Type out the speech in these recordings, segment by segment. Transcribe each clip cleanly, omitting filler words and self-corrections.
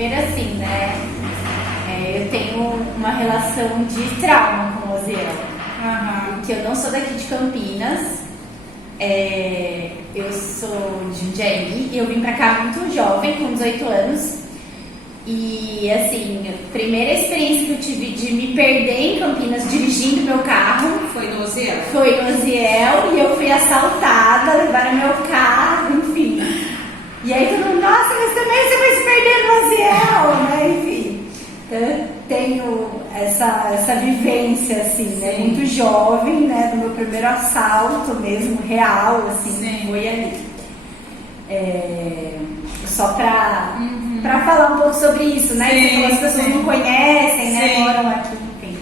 Primeiro assim, né? Eu tenho uma relação de trauma com o Oziel. Porque eu não sou daqui de Campinas. Eu sou de Jundiaí e eu vim pra cá muito jovem, com 18 anos. E assim, a primeira experiência que eu tive de me perder em Campinas dirigindo meu carro foi no Oziel. Foi no Oziel e eu fui assaltada, levaram meu carro, enfim. E aí todo mundo, nossa, mas também você vai se perder no Oziel, né? Enfim, eu tenho essa vivência, assim, né? Muito jovem, né? Do meu primeiro assalto mesmo, real, assim, foi ali. Só pra falar um pouco sobre isso, né? As pessoas não conhecem, né? Moram aqui, enfim.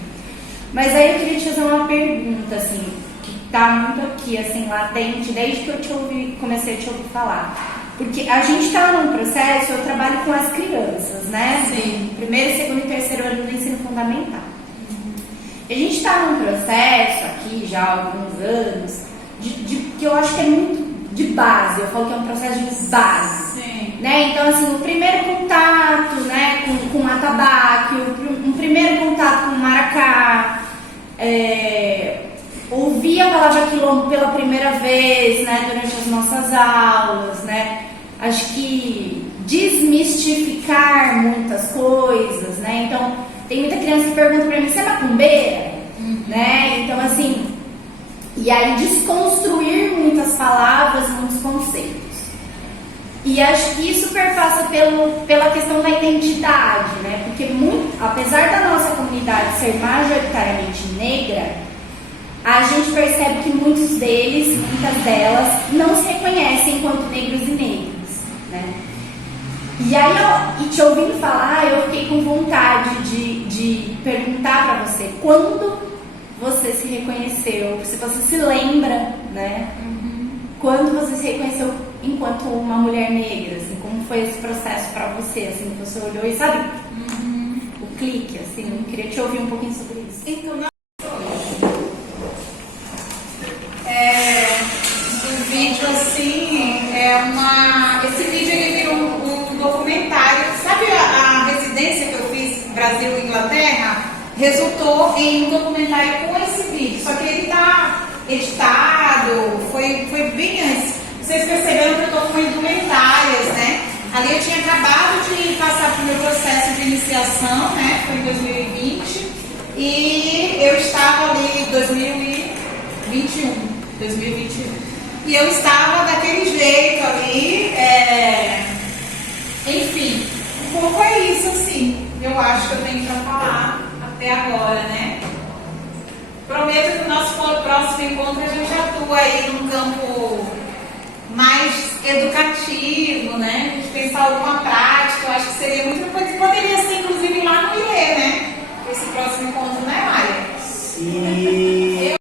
Mas aí eu queria te fazer uma pergunta, assim, que tá muito aqui, assim, latente, desde que eu comecei a te ouvir falar. Porque a gente está num processo, eu trabalho com as crianças, né? Sim. Primeiro, segundo e terceiro ano do ensino fundamental. E a gente está num processo aqui já há alguns anos, que eu acho que é muito de base, eu falo que é um processo de base. Sim. Né? Então, assim, o primeiro contato, né, com o atabaque, um primeiro contato com o maracá, ouvir a palavra quilombo pela primeira vez, né, durante as nossas aulas, né? Acho que desmistificar muitas coisas, né? Então, tem muita criança que pergunta pra mim, você é macumbeira? Né? Então, assim, e aí desconstruir muitas palavras, muitos conceitos. E acho que isso perpassa pela questão da identidade, né? Porque apesar da nossa comunidade ser majoritariamente negra, a gente percebe que muitos deles, muitas delas, não se reconhecem enquanto negros e negras, né? E aí, te ouvindo falar, eu fiquei com vontade de perguntar para você, quando você se reconheceu, se você se lembra, né? Quando você se reconheceu enquanto uma mulher negra, assim, como foi esse processo para você, assim, que você olhou e sabe, o clique, assim, eu queria te ouvir um pouquinho sobre isso. Então, o vídeo, assim, esse vídeo ele virou um documentário. Sabe a residência que eu fiz Brasil e Inglaterra? Resultou em um documentário com esse vídeo, só que ele tá editado, foi bem antes. Vocês perceberam que eu estou com indumentárias, né? Ali eu tinha acabado de passar pelo meu processo de iniciação, né? Foi em 2020. E eu estava ali em 2021. E eu estava daquele jeito ali. Enfim, um pouco é isso, assim. Eu acho que eu tenho para falar até agora, né? Prometo que no nosso próximo encontro a gente atua aí num campo mais educativo, né? A gente pensar alguma prática, eu acho que seria muito importante. Poderia ser, inclusive, lá no IE, né? Esse próximo encontro, né, Maia? Sim.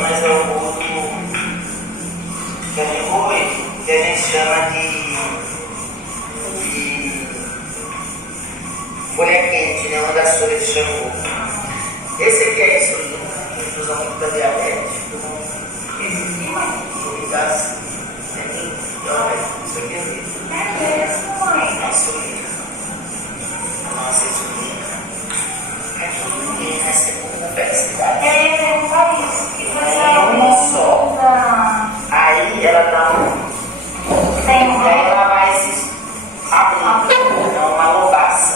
Mas é o outro que a gente chama de folha quente, né? Uma das folhas de shampoo. Esse aqui é insulina, que a gente usa muito para diabetes. Irrigação. Olha, isso aqui é mesmo. É mesmo, mãe. A insulina. A nossa insulina. É tudo que recebe felicidade. Só isso. E você uma só. Aí ela dá aí ela vai se abrindo. É uma lobaça.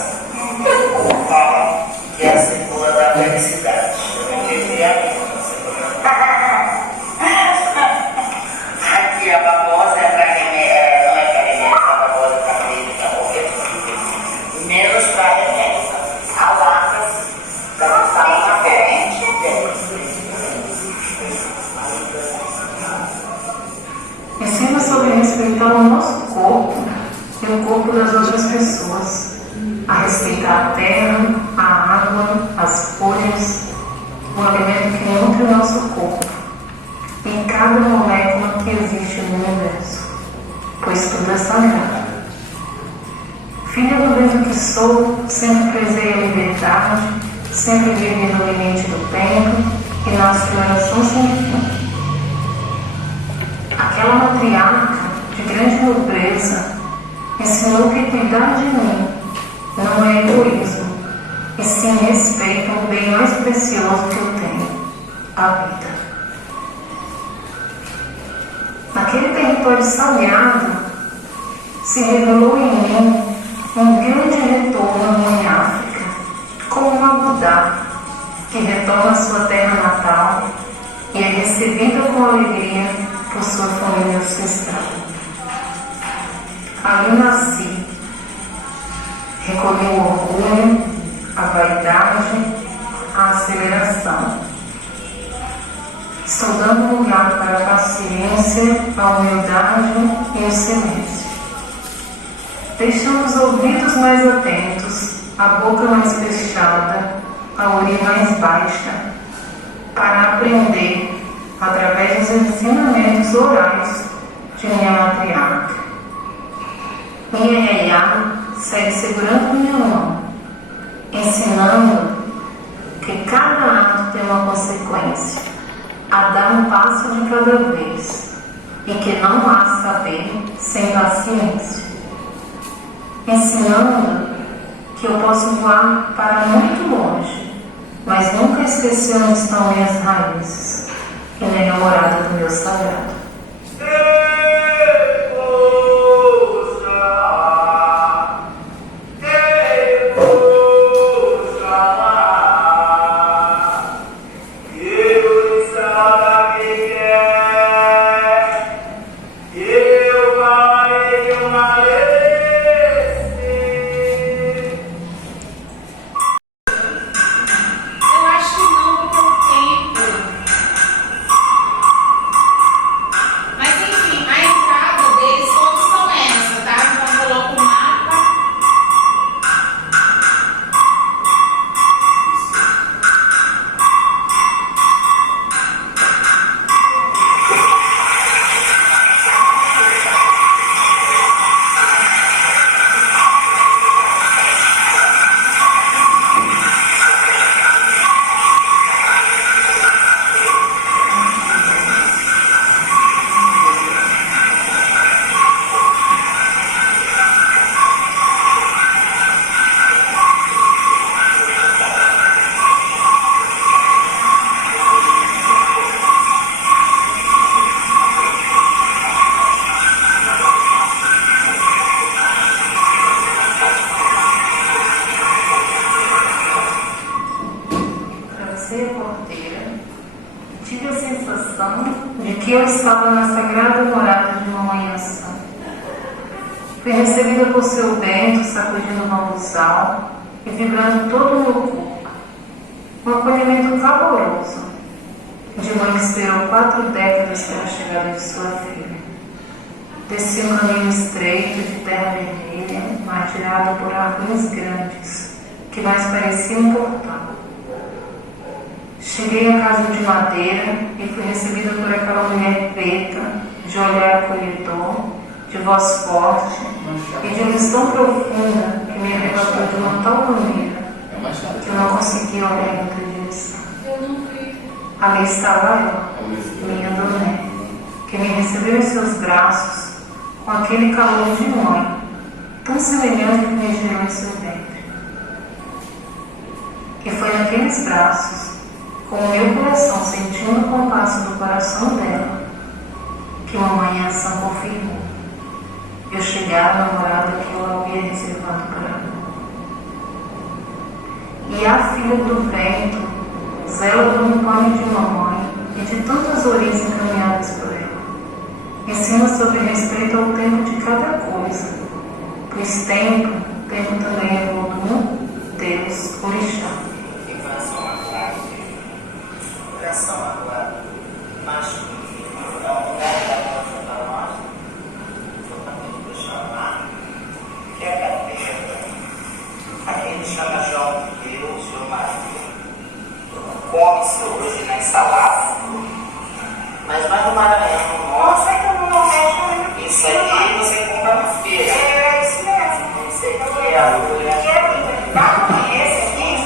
Fala que é a cebola da felicidade. Eu não queria aqui a babosa é para remédio, não é para remédio, a babosa é para remédio, para qualquer coisa. Menos para remédio. A lata da sala na frente. Ensina sobre respeitar o nosso corpo e o corpo das outras pessoas, a respeitar a terra, a água, as folhas, o alimento que nutre o nosso corpo, em cada molécula que existe no universo, pois tudo é sagrado. Filha do vento que sou, sempre prezei a liberdade, sempre vivi no limite do tempo, que nasce de oração sem fim. Aquela matriarca de grande nobreza ensinou que cuidar de mim não é egoísmo, e sim respeito ao bem mais precioso que eu tenho, a vida. Naquele território salgado, se revelou em mim um grande retorno à mãe África, como uma Budá que retorna à sua terra natal e é recebida com alegria por sua família ancestral. Ali nasci, recolhi o orgulho, a vaidade, a aceleração. Estou dando lugar para a paciência, a humildade e o silêncio. Deixando os ouvidos mais atentos, a boca mais fechada, a orelha mais baixa, para aprender através dos ensinamentos orais de minha matriarca. Minha Yayá segue segurando minha mão, ensinando que cada ato tem uma consequência, a dar um passo de cada vez, e que não há saber sem paciência. Ensinando que eu posso voar para muito longe, mas nunca esqueci onde estão minhas raízes, e nem a morada do meu sagrado. Tive a sensação de que eu estava na sagrada morada de Mamãe Ançã. Fui recebida por seu vento, sacudindo o bambuzal e vibrando todo o meu corpo. Um acolhimento caloroso de mãe que esperou 4 décadas pela chegada de sua filha. Desci um caminho estreito de terra vermelha, margeado por árvores grandes, que mais parecia um portal. Cheguei à casa de madeira e fui recebida por aquela mulher preta, de olhar acolhedor, de voz forte e de visão profunda que me arrebatou de uma tal maneira que eu não conseguia olhar em outra direção. Ali estava eu, minha Doné, que me recebeu em seus braços com aquele calor de mãe, tão semelhante que me gerou em seu ventre. E foi naqueles braços, com o meu coração sentindo o compasso do coração dela, que Mamãe Ançã confirmou. Eu chegara na morada que eu havia reservado para mim. E a filha do vento zela do unicórnio de mamãe e de tantas origens encaminhadas por ela. Ensina sobre respeito ao tempo de cada coisa, pois tempo também é Vodum, Deus, Orixá. Coração agora, macho, então não é da nossa da nossa, totalmente do chamar, que é a cadeira. Aquele chama João Deus, João Maria. Come-se hoje na ensalada, mas vai no Maranhão, no Nossa, que eu não mexo. isso aqui você compra na feira. É isso mesmo. Isso aqui é a folha. Que é vida. Esse aqui,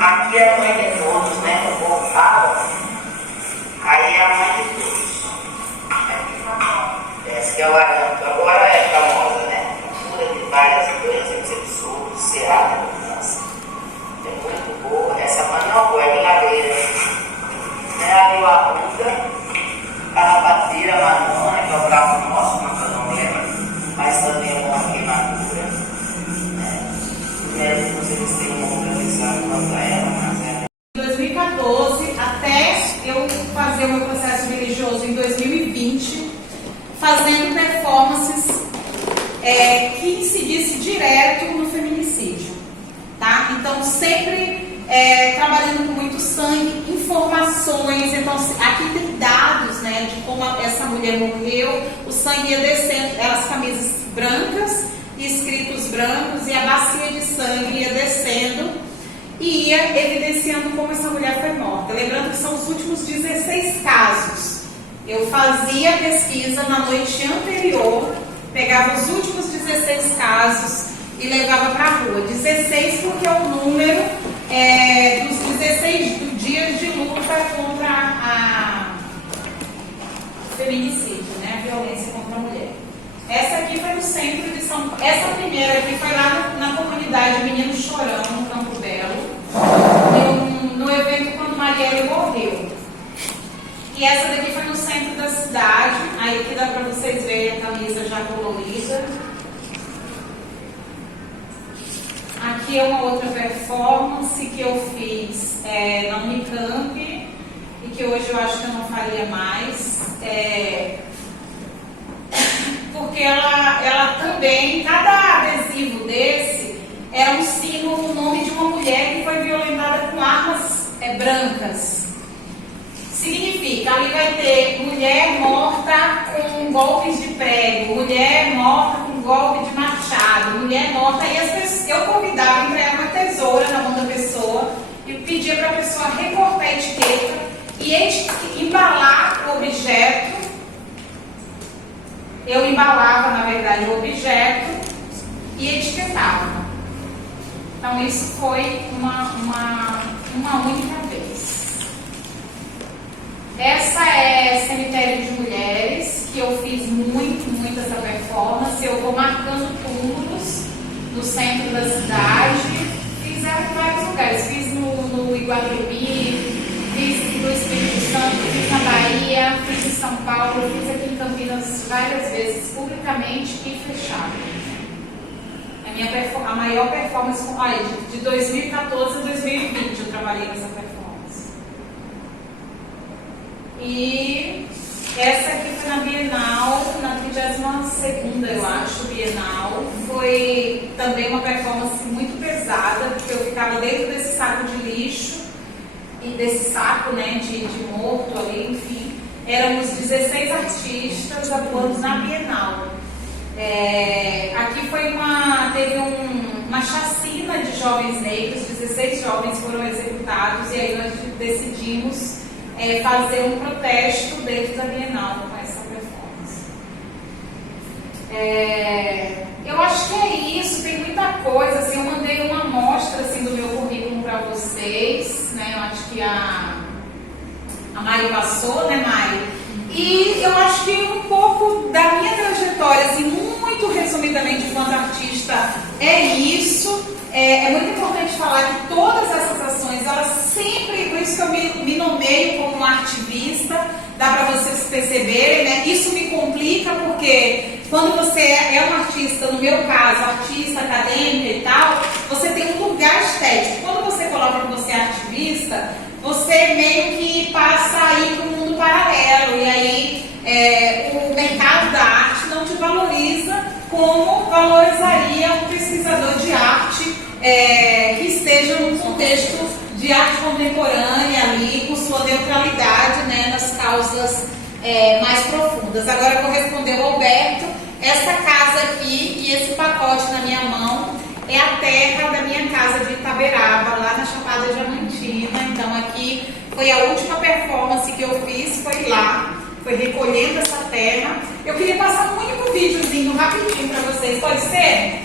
aqui é a mãe de todos, né? O povo fala, aí é a mãe de todos. Essa que é o Aranto, agora é famosa, né? Cura de várias doenças, absurdas, ceada, câncer. É muito boa. Essa manioca é miladeira. Ali o Arruda, Carapateira, Manona, que é o bravo nosso, não que eu não lembro, mas também é uma queimadura. Vocês têm uma organização quanto a ela, mas é. Em 2014, até eu fazer o meu processo religioso em 2020, fazendo performances que incidisse direto no feminicídio, tá? Então, sempre trabalhando com muito sangue, informações, então aqui tem dados, né, de como essa mulher morreu, o sangue ia descendo, as camisas brancas, escritos brancos, e a bacia de sangue ia descendo e ia evidenciando como essa mulher foi morta. Lembrando que são os últimos 16 casos. Eu fazia a pesquisa na noite anterior, pegava os últimos 16 casos e levava para a rua. 16 porque é o número dos 16 dias de luta contra o feminicídio, né? A violência contra a mulher. Essa aqui foi no centro de São Paulo. Essa primeira aqui foi lá na comunidade Menino Chorão, no Campo Belo, no evento quando Marielle morreu. E essa daqui foi no centro da cidade. Aí aqui dá para vocês verem a camisa já colorida. Aqui é uma outra performance que eu fiz na Unicamp e que hoje eu acho que eu não faria mais. Porque ela também, cada adesivo desse é um símbolo, o nome de uma mulher que foi violentada com armas brancas. Significa, ali vai ter mulher morta com golpes de prego, mulher morta com golpe de machado, mulher morta, e as pessoas, eu convidava a entregar uma tesoura na mão da pessoa e pedia para a pessoa recortar a etiqueta e embalar o objeto. Eu embalava, na verdade, o objeto e etiquetava. Então, isso foi uma única vez. Essa é Cemitério de Mulheres, que eu fiz muito essa performance. Eu vou marcando túmulos no centro da cidade. Fiz em vários lugares. Fiz no Iguatemi, fiz no Espírito Santo, fiz na Bahia, fiz em São Paulo, fiz aqui em Campinas várias vezes, publicamente e fechado. A maior performance, olha, de 2014 a 2020 eu trabalhei nessa performance. E essa aqui foi na Bienal, na 32ª, eu acho, Bienal. Foi também uma performance muito pesada, porque eu ficava dentro desse saco de lixo, e desse saco, né, de morto ali, enfim. Éramos 16 artistas atuando na Bienal. Aqui teve uma chacina de jovens negros, 16 jovens foram executados, e aí nós decidimos fazer um protesto dentro da Bienal com essa performance. Eu acho que é isso, tem muita coisa, assim, eu mandei uma amostra assim, do meu currículo para vocês, né? Eu acho que a Mari passou, né, Mari? E eu acho que um pouco da minha trajetória, assim, muito resumidamente enquanto artista, é isso. É muito importante falar que todas essas ações, elas sempre, por isso que eu me nomeio como uma ativista, dá para vocês perceberem, né? Isso me complica porque quando você é um artista, no meu caso, artista, acadêmica e tal, você tem um lugar estético. Quando você coloca que você é ativista, você meio que passa a ir para um mundo paralelo, e aí o mercado da arte não te valoriza como valorizaria um pesquisador de arte que esteja num contexto de arte contemporânea ali, com sua neutralidade, né, nas causas mais profundas. Agora eu vou responder ao Alberto. Essa casa aqui e esse pacote na minha mão é a terra da minha casa de Itaberaba, lá na Chapada Diamantina. Então aqui foi a última performance que eu fiz, foi lá, foi recolhendo essa terra. Eu queria passar um único videozinho rapidinho para vocês, pode ser?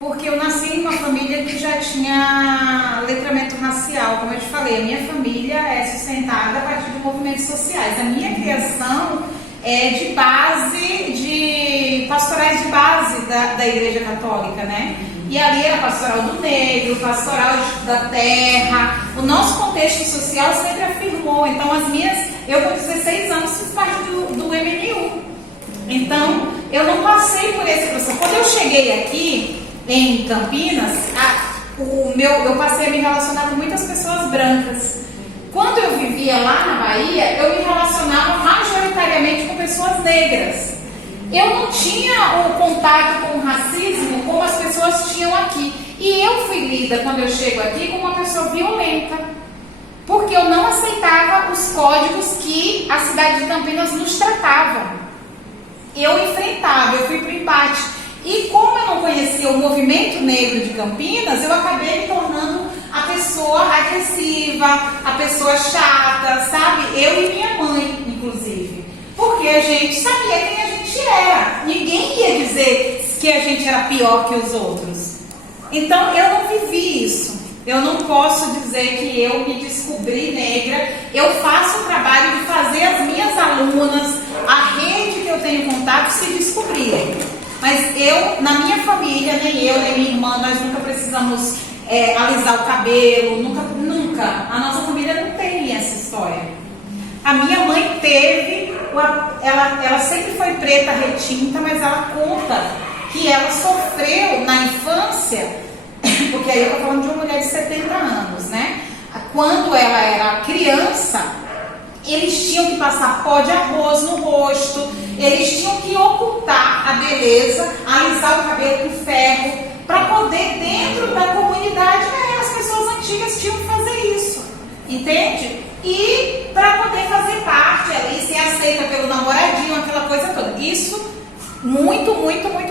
Porque eu nasci em uma família que já tinha letramento racial. Como eu te falei, a minha família é sustentada a partir de movimentos sociais. A minha criação é de base, de pastorais de base da Igreja Católica, né? E ali era pastoral do negro, pastoral da terra. O nosso contexto social sempre afirmou. Então, eu com 16 anos fiz parte do MNU. Então, eu não passei por esse processo. Quando eu cheguei aqui em Campinas, eu passei a me relacionar com muitas pessoas brancas. Quando eu vivia lá na Bahia, eu me relacionava majoritariamente com pessoas negras. Eu não tinha o contato com o racismo como as pessoas tinham aqui. E eu fui lida, quando eu chego aqui, como uma pessoa violenta. Porque eu não aceitava os códigos que a cidade de Campinas nos tratava. Eu enfrentava, eu fui para o embate. E como eu não conhecia o movimento negro de Campinas, eu acabei me tornando a pessoa agressiva, a pessoa chata, sabe? Eu e minha mãe, inclusive. Porque a gente sabia quem a gente era. Ninguém ia dizer que a gente era pior que os outros. Então eu não vivi isso. Eu não posso dizer que eu me descobri negra. Eu faço o trabalho de fazer as minhas alunas, a rede que eu tenho contato, se descobrirem. Mas eu, na minha família, nem eu, nem minha irmã, nós nunca precisamos alisar o cabelo, nunca. A nossa família não tem essa história. A minha mãe teve, ela sempre foi preta retinta, mas ela conta que ela sofreu na infância, porque aí eu estou falando de uma mulher de 70 anos, né? Quando ela era criança, eles tinham que passar pó de arroz no rosto, eles tinham que ocultar a beleza, alisar o cabelo com ferro, para poder, dentro da comunidade, as pessoas antigas tinham que fazer isso, entende? E para poder fazer parte ali, ser aceita pelo namoradinho, aquela coisa toda. Isso muito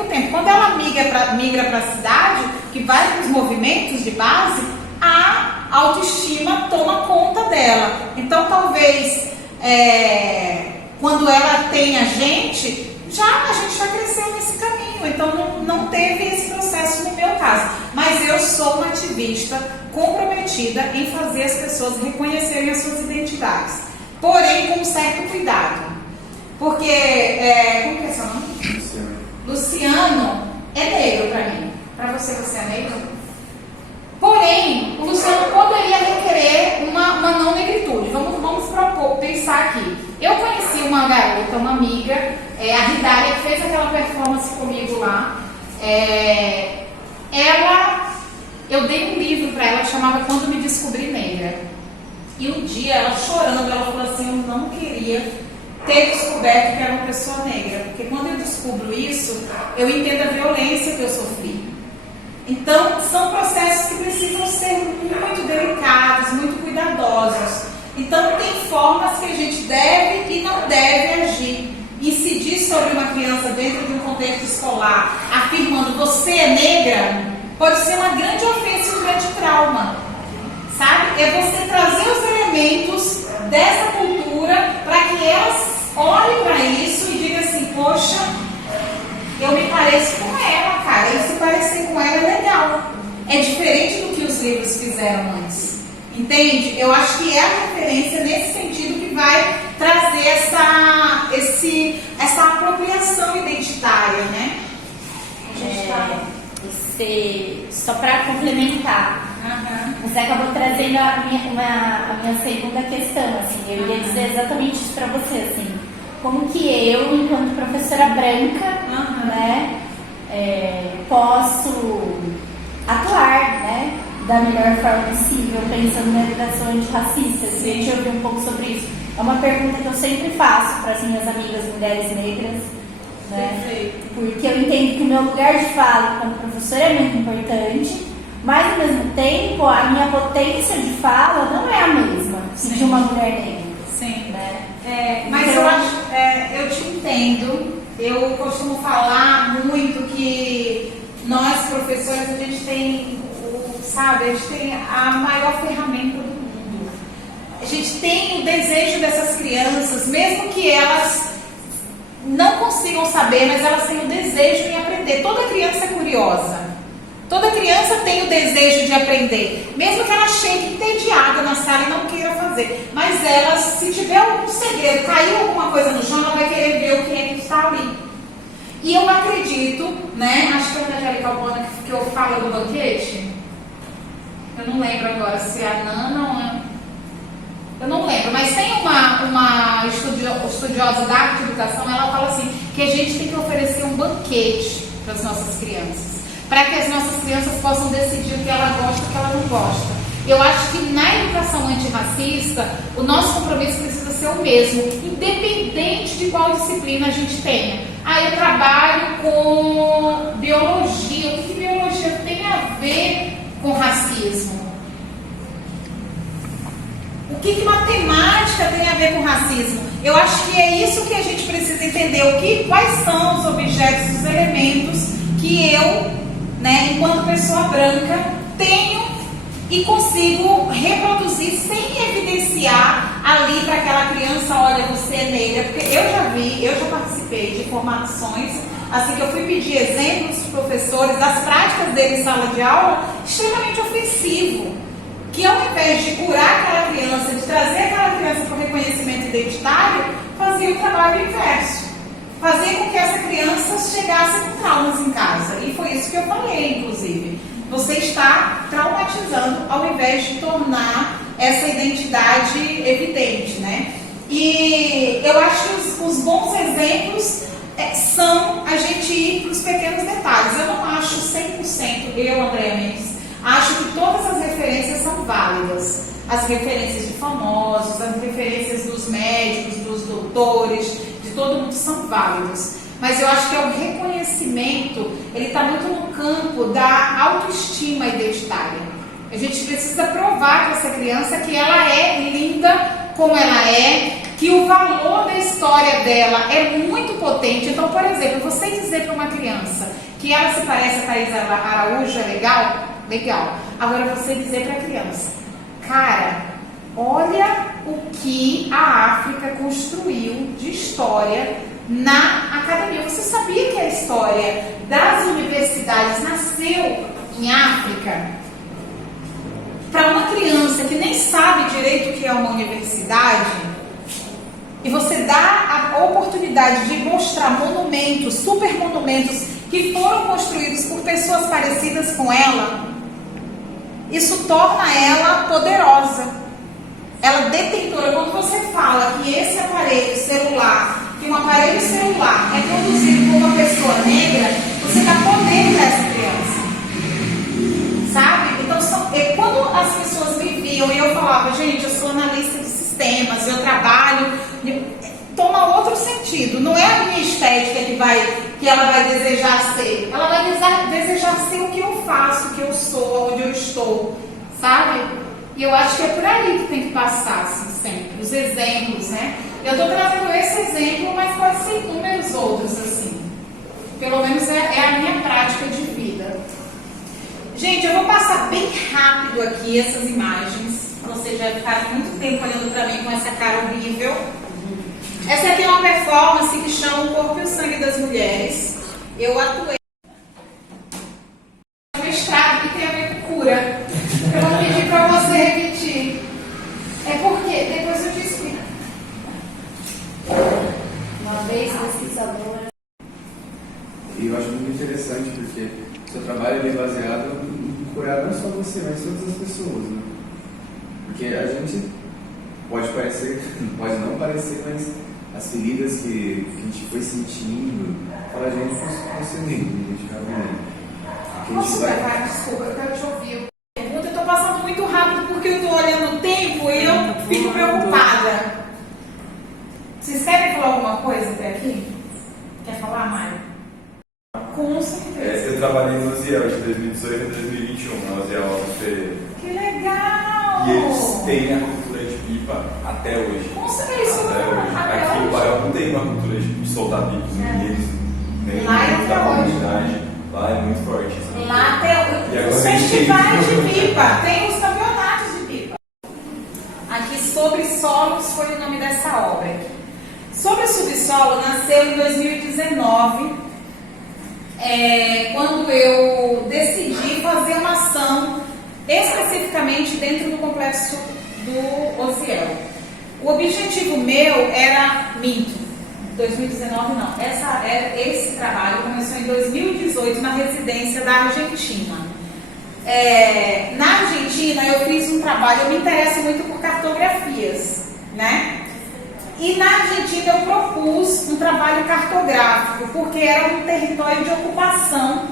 tempo. Quando ela migra para a cidade, que vai para os movimentos de base, a autoestima toma conta dela. Então talvez quando ela tem a gente já cresceu nesse caminho. Então não teve esse processo no meu caso. Mas eu sou uma ativista comprometida em fazer as pessoas reconhecerem as suas identidades. Porém, com um certo cuidado. Porque, como que é seu nome? Luciano é negro para mim. Para você é negro? Porém, o Luciano poderia requerer uma não negritude. Vamos pensar aqui. Eu conheci uma garota, uma amiga, a Ridália, que fez aquela performance comigo lá. Eu dei um livro para ela que chamava Quando Me Descobri Negra. E um dia, ela chorando, ela falou assim: eu não queria ter descoberto que era uma pessoa negra, porque quando eu descubro isso, eu entendo a violência que eu sofri. Então, são processos que precisam ser muito delicados, muito cuidadosos. Então, tem formas que a gente deve e não deve agir. Incidir sobre uma criança dentro de um contexto escolar, afirmando você é negra, pode ser uma grande ofensa e um grande trauma. Sabe? É você trazer os elementos dessa cultura para que elas olhem para isso e digam assim: poxa, eu me pareço com ela, cara. E se parecer com ela é legal. É diferente do que os livros fizeram antes. Entende? Eu acho que é a referência nesse sentido que vai trazer essa apropriação identitária, né? Só para complementar, você acabou trazendo a minha segunda questão, assim. Eu ia dizer exatamente isso para você, assim. Como que eu, enquanto professora branca, né, posso atuar, né, da melhor forma possível, pensando na educação antirracista? A gente ouviu um pouco sobre isso. É uma pergunta que eu sempre faço para as minhas amigas mulheres negras, né? Porque eu entendo que o meu lugar de fala como professora é muito importante, mas ao mesmo tempo a minha potência de fala não é a mesma de uma mulher negra. Sim. Né? Mas então, eu acho, eu te entendo. Eu costumo falar muito que nós professores, a gente tem, a gente tem a maior ferramenta do mundo. A gente tem o desejo dessas crianças, mesmo que elas não consigam saber, mas elas têm o desejo em aprender. Toda criança é curiosa. Toda criança tem o desejo de aprender. Mesmo que ela chegue entediada fazer. Mas ela, se tiver algum segredo, caiu alguma coisa no chão, ela vai querer ver o que é que está ali. E eu acredito, né? Acho que é a Angélica Albona que eu falo do banquete. Eu não lembro agora se é a Nana ou a... Eu não lembro, mas tem uma estudiosa da arte de educação, ela fala assim, que a gente tem que oferecer um banquete para as nossas crianças, para que as nossas crianças possam decidir o que ela gosta e o que ela não gosta. Eu acho que na educação antirracista, o nosso compromisso precisa ser o mesmo, independente de qual disciplina a gente tenha. Eu trabalho com biologia. O que biologia tem a ver com racismo? O que matemática tem a ver com racismo? Eu acho que é isso que a gente precisa entender. Quais são os objetos, os elementos que eu, né, enquanto pessoa branca, tenho e consigo reproduzir sem evidenciar ali para aquela criança, olha, você é negra. Porque eu já participei de formações, assim, que eu fui pedir exemplos dos professores, das práticas dele em sala de aula, extremamente ofensivo. Que ao invés de curar aquela criança, de trazer aquela criança para o reconhecimento identitário, fazia o trabalho inverso. Fazia com que essa criança chegasse com traumas em casa. E foi isso que eu falei, inclusive. Você está traumatizando ao invés de tornar essa identidade evidente, né? E eu acho que os bons exemplos são a gente ir para os pequenos detalhes. Eu não acho 100%, eu, Andréa Mendes, acho que todas as referências são válidas. As referências de famosos, as referências dos médicos, dos doutores, de todo mundo são válidas. Mas eu acho que o reconhecimento, ele está muito no campo da autoestima identitária. A gente precisa provar para essa criança que ela é linda como ela é, que o valor da história dela é muito potente. Então, por exemplo, você dizer para uma criança que ela se parece a Thaís Araújo é legal? Legal. Agora você dizer para a criança, cara, olha o que a África construiu de história na academia. Você sabia que a história das universidades nasceu em África? Para uma criança que nem sabe direito o que é uma universidade, e você dá a oportunidade de mostrar monumentos, super monumentos que foram construídos por pessoas parecidas com ela, isso torna ela poderosa. Ela detentora. Quando você fala que esse aparelho celular, que um aparelho celular é produzido por uma pessoa negra, você dá poder para essa criança. Sabe? Então, quando as pessoas me viam e eu falava, gente, eu sou analista de sistemas, eu trabalho, toma outro sentido. Não é a minha estética que ela vai desejar ser. Ela vai desejar ser o que eu faço, o que eu sou, onde eu estou. Sabe? E eu acho que é por aí que tem que passar, assim, sempre. Os exemplos, né? Eu estou trazendo esse exemplo, mas pode ser inúmeros outros, assim. Pelo menos é a minha prática de vida. Gente, eu vou passar bem rápido aqui essas imagens. Vocês já ficaram muito tempo olhando para mim com essa cara horrível. Essa aqui é uma performance que chama O Corpo e o Sangue das Mulheres. Eu atuei no mestrado que tem a ver com cura. Eu vou pedir para você repetir. É porque depois eu te explico. Uma vez pesquisadora. E eu acho muito interessante porque o seu trabalho é baseado em curar não só você, mas todas as pessoas, né? Porque a gente pode não parecer, mas as feridas que a gente foi sentindo, fala a gente fosse negro, a gente realmente. Posso levar? Desculpa, eu quero te ouvir. Eu estou passando muito rápido porque eu estou olhando o tempo e eu fico preocupada. Vocês querem falar alguma coisa até aqui? Quer falar, Mário? Com certeza. Eu trabalhei no Uziel de 2018 a 2021, na Uziel Alves Pereira. Que legal! E eles têm a cultura de pipa até hoje. Como você vê isso? Aqui o Barão não tem uma cultura de soltar pipos, e eles nem lá é da até hoje. comunidade. Lá é muito forte. Sabe? Lá tem os festivais de pipa, tem os campeonatos de pipa. Aqui, Sobre Solos foi o nome dessa obra. Sobre Subsolo nasceu em 2019, quando eu decidi fazer uma ação especificamente dentro do complexo do Osiel. O objetivo meu era 2019 não. Esse trabalho começou em 2018 na residência da Argentina. Na Argentina eu fiz um trabalho, eu me interesso muito por cartografias, né? E na Argentina eu propus um trabalho cartográfico, porque era um território de ocupação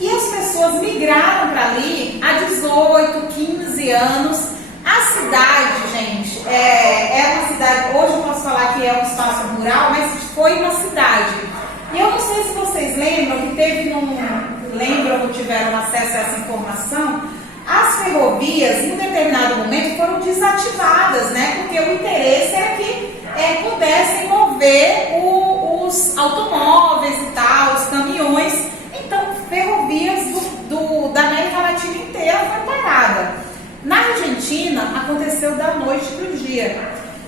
e as pessoas migraram para ali há 18, 15 anos. A cidade, gente, é uma cidade, hoje eu posso falar que é um espaço rural, mas foi uma cidade. E eu não sei se vocês lembram que teve lembram ou tiveram acesso a essa informação, as ferrovias, em um determinado momento, foram desativadas, né? Porque o interesse era que pudessem mover os automóveis e tal, os caminhões. Então, ferrovias da América Latina inteira foi parada. Na Argentina, aconteceu da noite para o dia.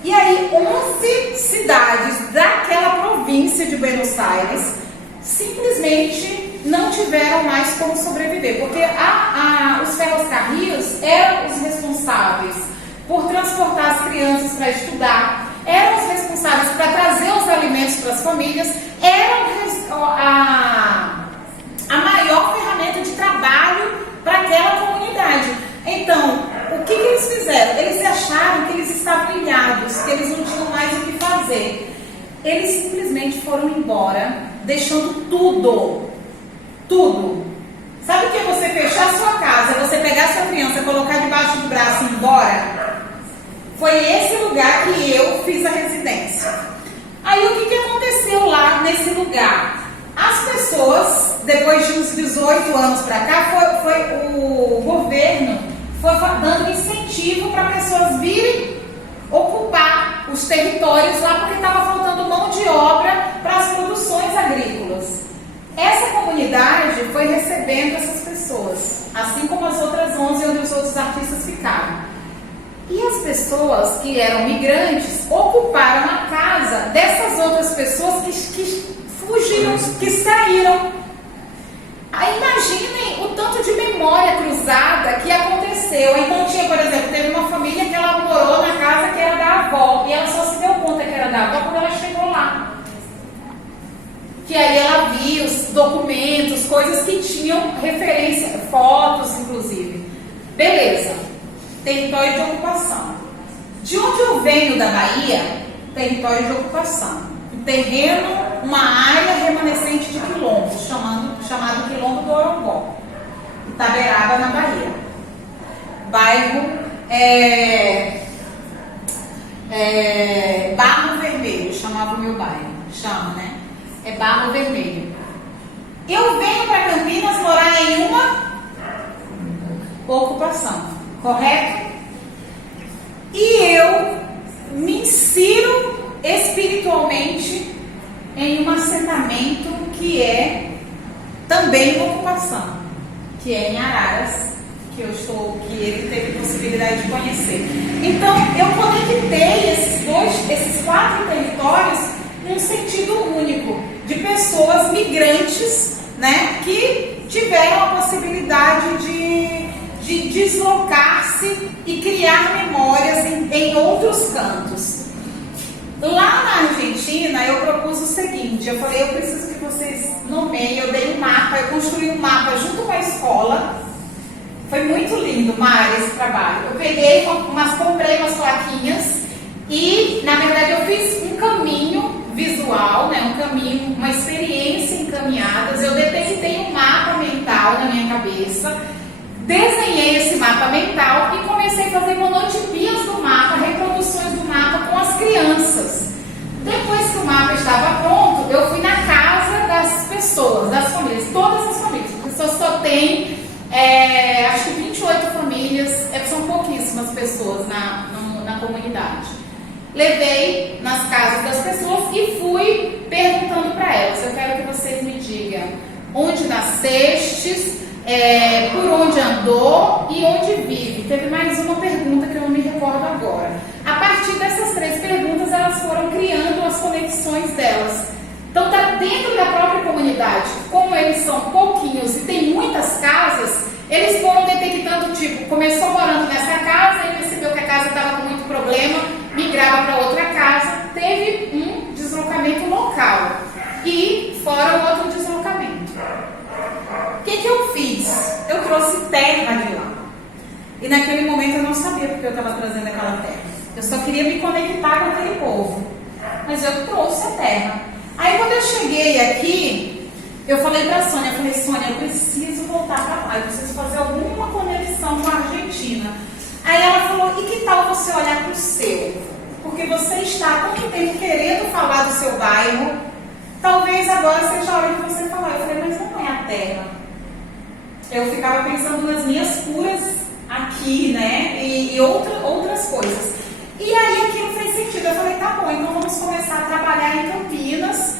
E aí, 11 cidades daquela província de Buenos Aires simplesmente não tiveram mais como sobreviver, porque os ferrocarris eram os responsáveis por transportar as crianças para estudar, eram os responsáveis para trazer os alimentos para as famílias, eram a maior ferramenta de trabalho para aquela comunidade. Então, o que eles fizeram? Eles acharam que eles estavam ilhados, que eles não tinham mais o que fazer. Eles simplesmente foram embora, deixando tudo. Sabe o que é você fechar a sua casa, você pegar a sua criança, colocar debaixo do braço e ir embora? Foi esse lugar que eu fiz a residência. Aí o que aconteceu lá nesse lugar? As pessoas, depois de uns 18 anos para cá, foi o governo foi dando incentivo para pessoas virem ocupar os territórios lá, porque estava faltando mão de obra para as produções agrícolas. Essa comunidade foi recebendo essas pessoas, assim como as outras 11 onde os outros artistas ficaram. E as pessoas que eram migrantes ocuparam a casa dessas outras pessoas que fugiram, que saíram. Aí imaginem o tanto de memória cruzada que aconteceu. Então tinha, por exemplo, teve uma família que ela morou na casa que era da avó, e ela só se deu conta que era da avó quando ela chegou lá. Que aí ela via os documentos, coisas que tinham referência, fotos inclusive. Beleza, território de ocupação. De onde eu venho da Bahia, território de ocupação. Um terreno, uma área remanescente de quilombo, chamado Quilombo do Orongó, Itaberaba, na Bahia. Bairro Barro Vermelho, chamava o meu bairro, chama, né? É Barro Vermelho. Eu venho para Campinas morar em uma ocupação, correto? E eu me insiro espiritualmente em um assentamento que é também uma ocupação, que é em Araras, que ele teve possibilidade de conhecer. Então, eu conectei esses 4 territórios num sentido único, de pessoas migrantes, né, que tiveram a possibilidade de deslocar-se e criar memórias em outros cantos. Lá na Argentina, eu propus o seguinte, eu falei, eu preciso que vocês nomeiem, eu dei um mapa, eu construí um mapa junto com a escola. Foi muito lindo, Mari, esse trabalho. Eu peguei, comprei umas plaquinhas e, na verdade, eu fiz um caminho visual, né, uma experiência em caminhadas. Eu detectei um mapa mental na minha cabeça, desenhei esse mapa mental e comecei a fazer monotipias do mapa, reproduções do mapa com as crianças. Depois que o mapa estava pronto, eu fui na casa das pessoas, das famílias, todas as famílias. A pessoa só tem, acho que 28 famílias, são pouquíssimas pessoas na comunidade. Levei nas casas das pessoas e fui perguntando para elas, eu quero que vocês me digam onde nascestes, por onde andou e onde vive. Teve mais uma pergunta que eu não me recordo agora. A partir dessas 3 perguntas, elas foram criando as conexões delas. Então, tá dentro da própria comunidade, como eles são pouquinhos e tem muitas casas, eles foram detectando, tipo, começou morando nessa casa e percebeu que a casa estava com muito naquela terra. Eu só queria me conectar com aquele povo. Mas eu trouxe a terra. Aí quando eu cheguei aqui, eu falei para a Sônia, eu preciso voltar para lá, eu preciso fazer alguma conexão com a Argentina. Aí ela falou, e que tal você olhar para o seu? Porque você está há tanto tempo querendo falar do seu bairro, talvez agora seja a hora de você falar. Eu falei, mas não é a terra. Eu ficava pensando nas minhas curas aqui, né? E outras coisas. E aí aquilo fez sentido. Eu falei, tá bom, então vamos começar a trabalhar em Campinas,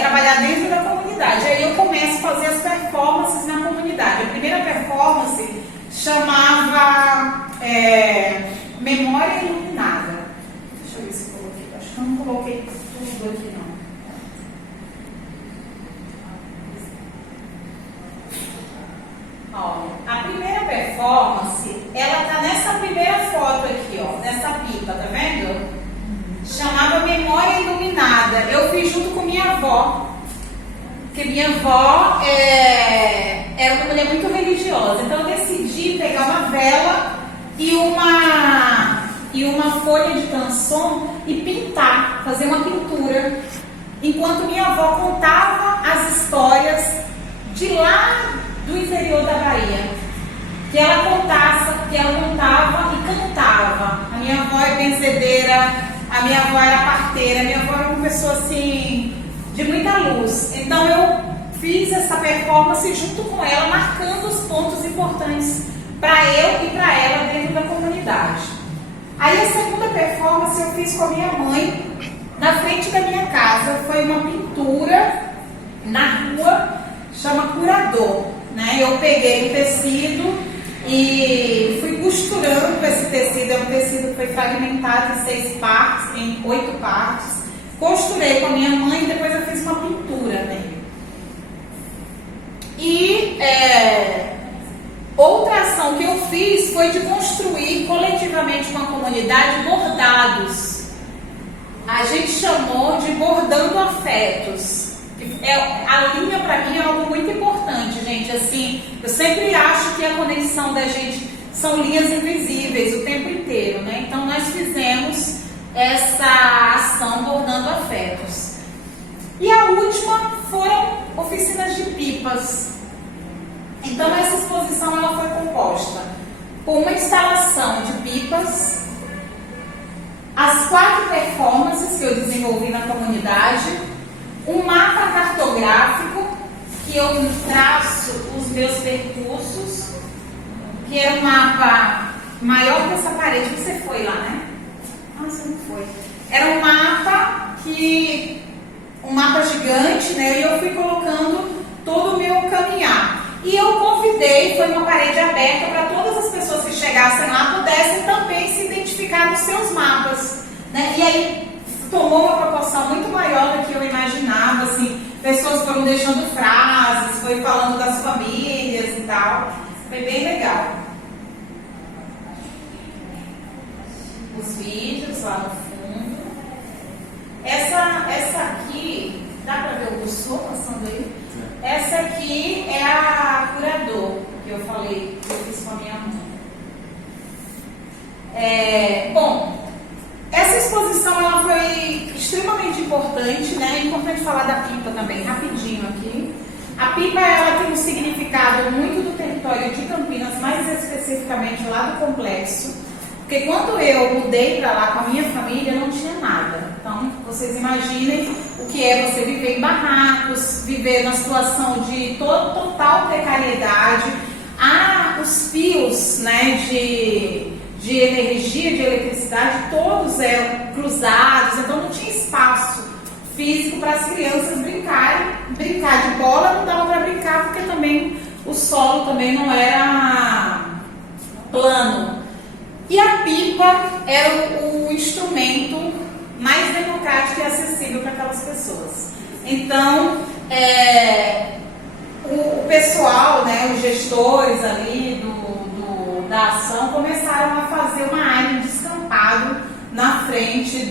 trabalhar dentro da comunidade. Aí eu começo a fazer as performances na comunidade. A primeira performance chamava Memória Iluminada. Deixa eu ver se eu coloquei. Acho que eu não coloquei tudo aqui, não. Ó, a primeira performance, ela tá nessa primeira foto aqui, ó, nessa pipa, tá vendo? Chamava Memória Iluminada. Eu fiz junto com minha avó, porque minha avó era uma mulher muito religiosa. Então eu decidi pegar uma vela e uma folha de canção e pintar, fazer uma pintura, enquanto minha avó contava as histórias de lá do interior da Bahia, que ela contava e cantava. A minha avó é benzedeira, a minha avó era parteira, a minha avó era uma pessoa assim de muita luz. Então eu fiz essa performance junto com ela, marcando os pontos importantes para eu e para ela dentro da comunidade. Aí a segunda performance eu fiz com a minha mãe na frente da minha casa. Foi uma pintura na rua, chama Curador, né? Eu peguei o tecido e fui costurando esse tecido. É um tecido que foi fragmentado em 8 partes. Costurei com a minha mãe e depois eu fiz uma pintura nele. E outra ação que eu fiz foi de construir coletivamente com a comunidade bordados. A gente chamou de Bordando Afetos. A linha para mim é algo muito importante, gente. Assim, eu sempre acho que a conexão da gente são linhas invisíveis o tempo inteiro, né? Então nós fizemos essa ação Bordando Afetos. E a última foram oficinas de pipas. Então essa exposição ela foi composta por uma instalação de pipas, as 4 performances que eu desenvolvi na comunidade, um mapa cartográfico que eu traço os meus percursos, que era um mapa maior que essa parede. Você foi lá, né? Ah, você não foi. Era um mapa gigante, né? E eu fui colocando todo o meu caminhar. E eu convidei, foi uma parede aberta para todas as pessoas que chegassem lá pudessem também se identificar nos seus mapas, né? E aí tomou uma proporção muito maior do que eu imaginava, assim, pessoas foram deixando frases, foi falando das famílias e tal, foi bem legal. Os vídeos lá no fundo. Essa aqui, dá para ver o cursor passando aí? Essa aqui é a Curador, que eu falei, que eu fiz com a minha mãe. Bom, essa exposição ela foi extremamente importante, né? É importante falar da pipa também, rapidinho aqui. A pipa ela tem um significado muito do território de Campinas, mais especificamente lá do complexo, porque quando eu mudei para lá com a minha família não tinha nada. Então vocês imaginem o que é você viver em barracos, viver na situação de total precariedade. Os fios, né, de energia, de eletricidade, todos eram cruzados, então não tinha espaço físico para as crianças brincarem. Brincar de bola não dava para brincar, porque também o solo também não era plano. E a pipa era o instrumento mais democrático e acessível para aquelas pessoas. Então, o pessoal, né, os gestores ali da ação começaram a fazer uma área de descampado na frente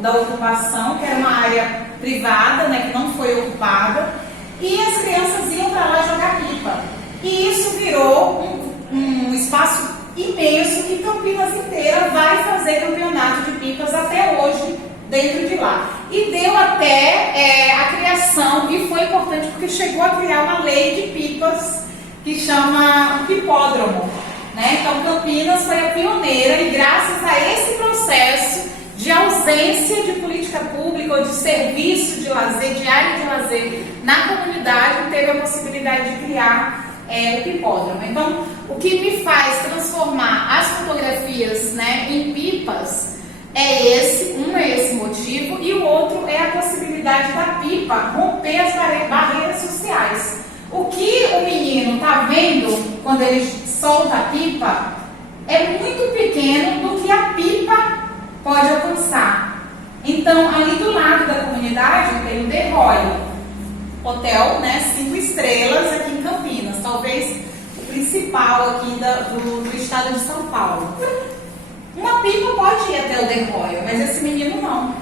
da ocupação, que era uma área privada, né, que não foi ocupada, e as crianças iam para lá jogar pipa. E isso virou um espaço imenso que Campinas inteira vai fazer campeonato de pipas até hoje dentro de lá. E deu até a criação, e foi importante porque chegou a criar uma lei de pipas que chama Pipódromo, né? Então Campinas foi a pioneira e graças a esse processo de ausência de política pública ou de serviço de lazer, de área de lazer na comunidade, teve a possibilidade de criar o Pipódromo. Então, o que me faz transformar as fotografias, né, em pipas é esse motivo, e o outro é a possibilidade da pipa romper as barreiras sociais. O que o menino está vendo quando ele solta a pipa é muito pequeno do que a pipa pode alcançar. Então, ali do lado da comunidade tem o The Royal Hotel, né, 5 estrelas aqui em Campinas, talvez o principal aqui do estado de São Paulo. Uma pipa pode ir até o The Royal, mas esse menino não,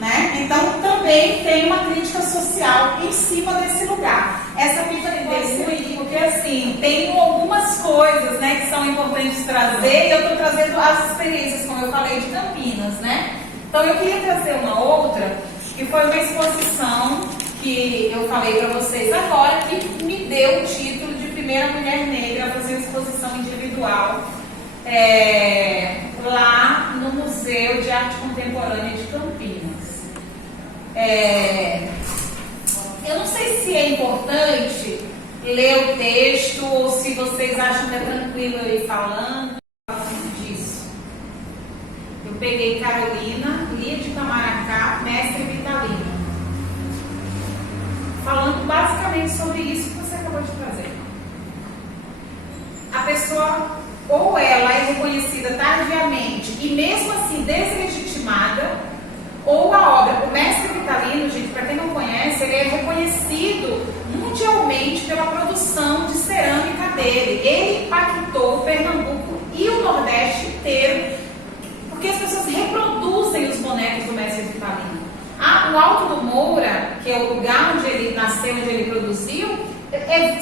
né? Então também tem uma crítica social em cima desse lugar. Essa pipa me deu muito, porque assim, tem algumas coisas, né, que são importantes trazer, e eu estou trazendo as experiências, como eu falei, de Campinas, né? Então eu queria trazer uma outra, que foi uma exposição que eu falei para vocês agora, que me deu o título de primeira mulher negra a fazer uma exposição individual lá no Museu de Arte Contemporânea de Campinas. Eu não sei se é importante ler o texto ou se vocês acham que é tranquilo eu ir falando disso. Eu peguei Carolina, Lia de Tamaracá, mestre Vitalino, falando basicamente sobre isso que você acabou de trazer. A pessoa, ou ela é reconhecida tardiamente e mesmo assim deslegitimada, ou a obra, o mestre Vitalino, gente, para quem não conhece, ele é reconhecido mundialmente pela produção de cerâmica dele. Ele impactou o Pernambuco e o Nordeste inteiro, porque as pessoas reproduzem os bonecos do mestre Vitalino. O Alto do Moura, que é o lugar onde ele nasceu, onde ele produziu,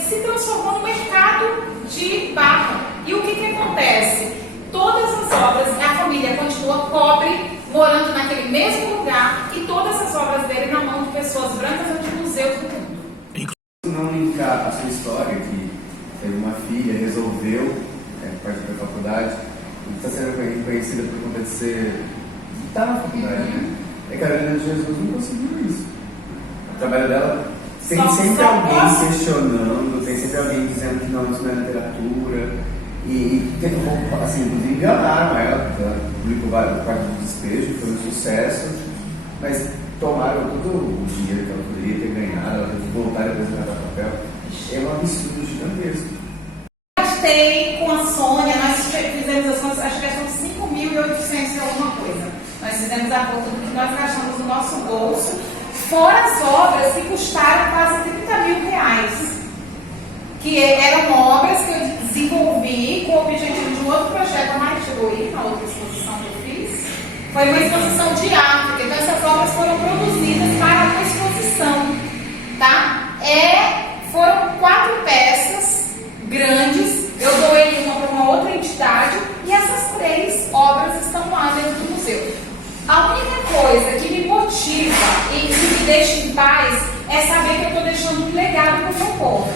se transformou no mercado de barra. E o que acontece? Todas as obras, a família continua pobre, morando naquele mesmo lugar, e todas as obras dele na mão de pessoas brancas ou de museus do mundo. Não linkar a sua história, que teve uma filha, resolveu partir da faculdade, e está sendo reconhecida por conta de ser... está na faculdade, né? E a Carolina de Jesus não conseguiu isso. O trabalho dela tem sempre alguém questionando, tem sempre alguém dizendo que não, isso não é literatura. E assim, inclusive enganaram ela publicou vários partes do despejo, foi um sucesso, mas tomaram todo o dinheiro que ela poderia ter ganhado, ela teve que voltar a apresentar papel. É um absurdo gigantesco. Gastei com a Sônia, nós fizemos as contas, acho que gastamos 5.800 e alguma coisa. Nós fizemos a conta do que nós gastamos no nosso bolso, fora as obras que custaram quase 30 mil reais. Que eram obras que eu desenvolvi com o objetivo de um outro projeto, a Mari chegou aí na outra exposição que eu fiz. Foi uma exposição de África, então essas obras foram produzidas para uma exposição, tá? Foram 4 peças grandes, eu doei uma para uma outra entidade, e essas 3 obras estão lá dentro do museu. A única coisa que me motiva e que me deixa em paz é saber que eu estou deixando um legado para o meu povo.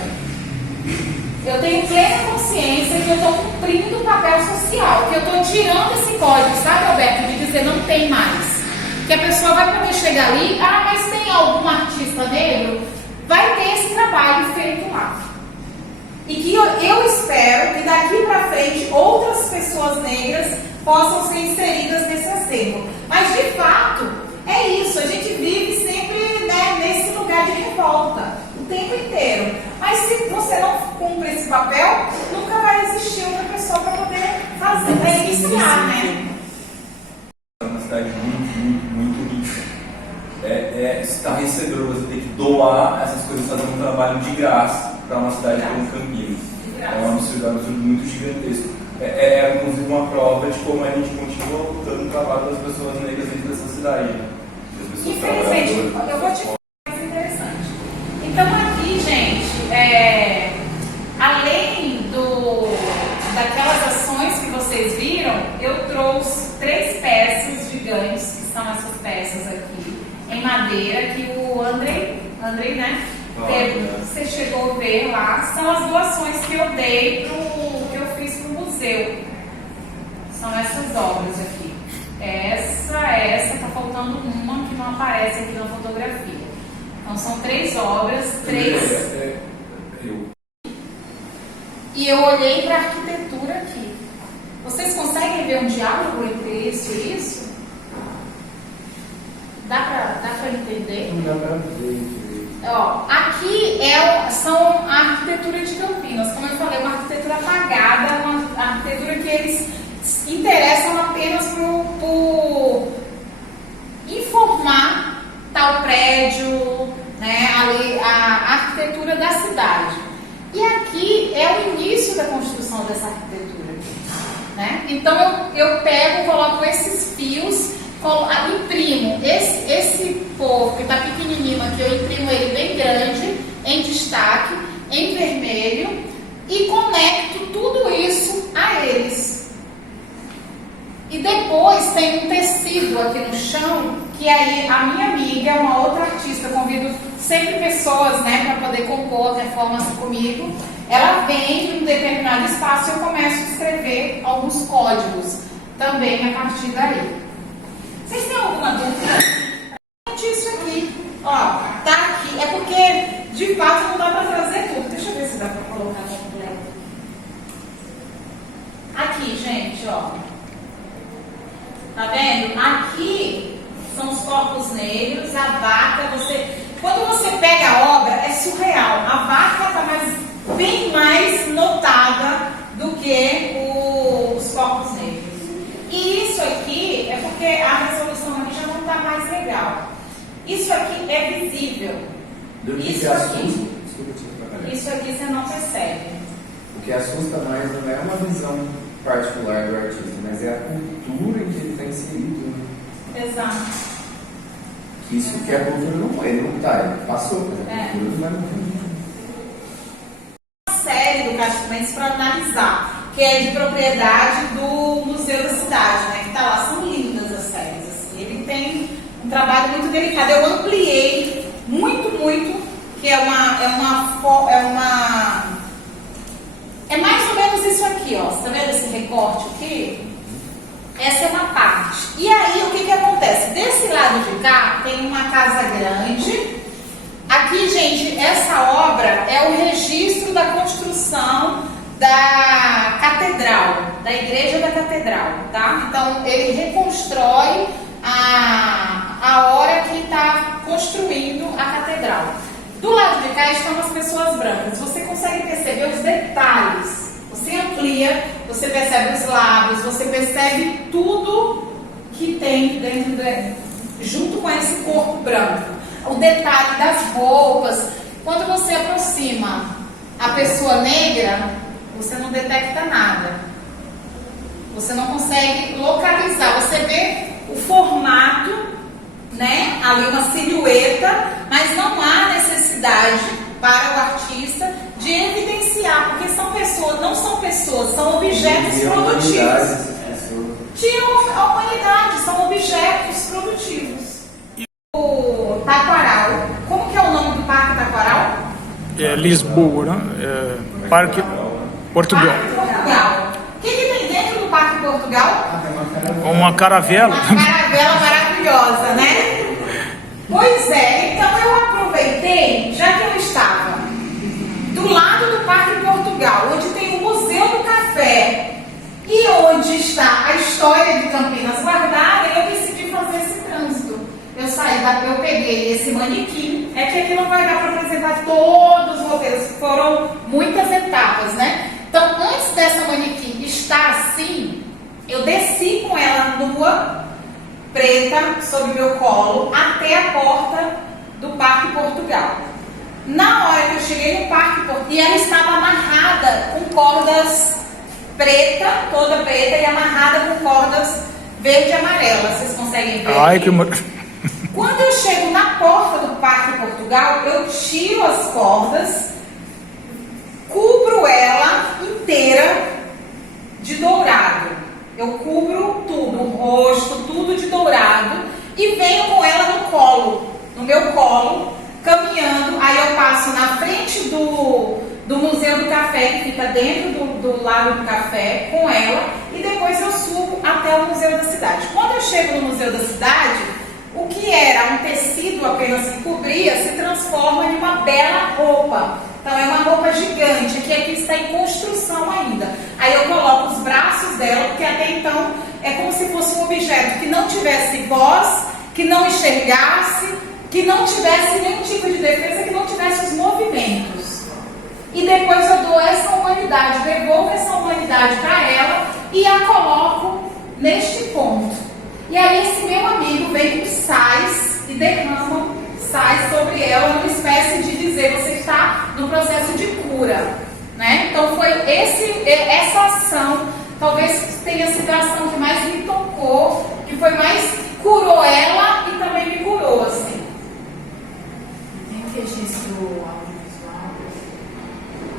Eu tenho plena consciência que eu estou cumprindo o papel social, que eu estou tirando esse código, sabe, Alberto, de dizer não tem mais. Que a pessoa vai poder chegar ali, mas tem algum artista negro? Vai ter esse trabalho feito lá. E que eu espero que daqui para frente outras pessoas negras possam ser inseridas nesse acervo. Mas de fato, é isso, a gente vive sempre, né, nesse lugar de revolta o tempo inteiro. Mas se você não cumpre esse papel, nunca vai existir outra pessoa para poder fazer, para iniciar, né? É uma cidade muito rica. Estarrecedor você ter que doar essas coisas, fazer um trabalho de graça para uma cidade como Campinas. É um absurdo muito gigantesco. Inclusive uma prova de como a gente continua lutando o trabalho das pessoas negras dentro dessa cidade. Infelizmente, eu vou te falar mais interessante. Então aqui, gente, além daquelas ações que trouxe 3 peças gigantes, que são essas peças aqui, em madeira, que o Andrei, né? Você chegou a ver lá, são as doações que eu dei que eu fiz para o museu. São essas obras aqui. Essa, tá faltando uma que não aparece aqui na fotografia. Então são 3 obras, 3. E eu olhei para a arquitetura aqui. Vocês conseguem ver um diálogo entre isso e isso? Dá para entender? Não dá para ver. Ó, aqui são a arquitetura de Campinas. Como eu falei, uma arquitetura apagada, uma arquitetura que eles se interessam apenas por informar tal prédio, né, ali, a arquitetura da cidade. E aqui é o início da construção dessa arquitetura, né? Então eu pego, coloco esses fios, imprimo esse povo que está pequenininho aqui, eu imprimo ele bem grande, em destaque, em vermelho, e conecto tudo isso a eles. E depois tem um tecido aqui no chão, que aí a minha amiga, uma outra artista, convido sempre pessoas, né, para poder compor a performance comigo. Ela vem em um determinado espaço e eu começo a escrever alguns códigos também a partir daí. Vocês têm alguma dúvida? Isso aqui, ó, tá aqui. É porque de fato não dá para trazer tudo. Deixa eu ver se dá para colocar completo. Aqui, gente, ó. Tá vendo? Aqui são os corpos negros, a vaca, quando você pega a obra, é surreal. A vaca está bem mais notada do que os corpos negros. E isso aqui é porque a resolução aqui já não está mais legal. Isso aqui é visível. Isso aqui, isso aqui você não percebe. O que assusta mais não é uma visão particular do artista, mas é a cultura em que ele está inserido. Né? Exato. Isso que a cultura não, ele não está, ele passou, mas a cultura não vai morrer. Uma série do Castro Mendes para analisar, que é de propriedade do Museu da Cidade, né? Que está lá, são lindas as séries. Assim. Ele tem um trabalho muito delicado. Eu ampliei muito, que é mais ou menos isso aqui, ó. Você tá vendo esse recorte aqui? Essa é uma parte. E aí, o que acontece? Desse lado de cá, tem uma casa grande. Aqui, gente, essa obra é o registro da construção da catedral, da igreja da catedral, tá? Então, ele reconstrói a hora que está construindo a catedral. Do lado de cá estão as pessoas brancas. Você consegue perceber os detalhes. Você amplia, você percebe os lábios, você percebe tudo que tem dentro junto com esse corpo branco. O detalhe das roupas. Quando você aproxima a pessoa negra, você não detecta nada. Você não consegue localizar. Você vê o formato, né? Ali uma silhueta, mas não há necessidade para o artista de evidenciar, porque são pessoas, não são pessoas, são objetos produtivos. Tiram a humanidade, são objetos produtivos. O Taquaral, como que é o nome do Parque Taquaral? É Lisboa, né? É Parque Portugal. Parque Portugal. O que tem dentro do Parque Portugal? Uma caravela. Uma caravela maravilhosa, né? Pois é, então eu aproveitei, já que eu estava do lado do Parque Portugal, onde tem o Museu do Café e onde está a história de Campinas guardada, eu decidi fazer esse trânsito. Eu peguei esse manequim, é que aqui não vai dar para apresentar todos os roteiros, foram muitas etapas, né? Então, antes dessa manequim estar assim, eu desci com ela nua, preta, sob meu colo, até a porta do Parque Portugal. Na hora que eu cheguei no Parque Portugal, e ela estava amarrada com cordas preta, toda preta, e amarrada com cordas verde e amarela. Vocês conseguem ver? Ai, que... Quando eu chego na porta do Parque Portugal, eu tiro as cordas, cubro ela inteira de dourado. Eu cubro tudo, o rosto, tudo de dourado, e venho com ela no colo, no meu colo, caminhando. Aí eu passo na frente do Museu do Café, que fica dentro do Lago do Café, com ela, e depois eu subo até o Museu da Cidade. Quando eu chego no Museu da Cidade, o que era um tecido apenas que cobria se transforma em uma bela roupa. Então é uma roupa gigante, que aqui está em construção ainda. Aí eu coloco os braços dela, porque até então é como se fosse um objeto que não tivesse voz, que não enxergasse, que não tivesse nenhum tipo de defesa, que não tivesse os movimentos. E depois eu dou essa humanidade, devolvo essa humanidade para ela e a coloco neste ponto. E aí esse meu amigo vem com sais e derrama sais sobre ela, uma espécie de dizer, você está no processo de cura, né? Então foi essa ação, talvez tenha sido a ação que mais me tocou, que foi mais, curou ela e também me curou, assim. Tem registro audiovisual?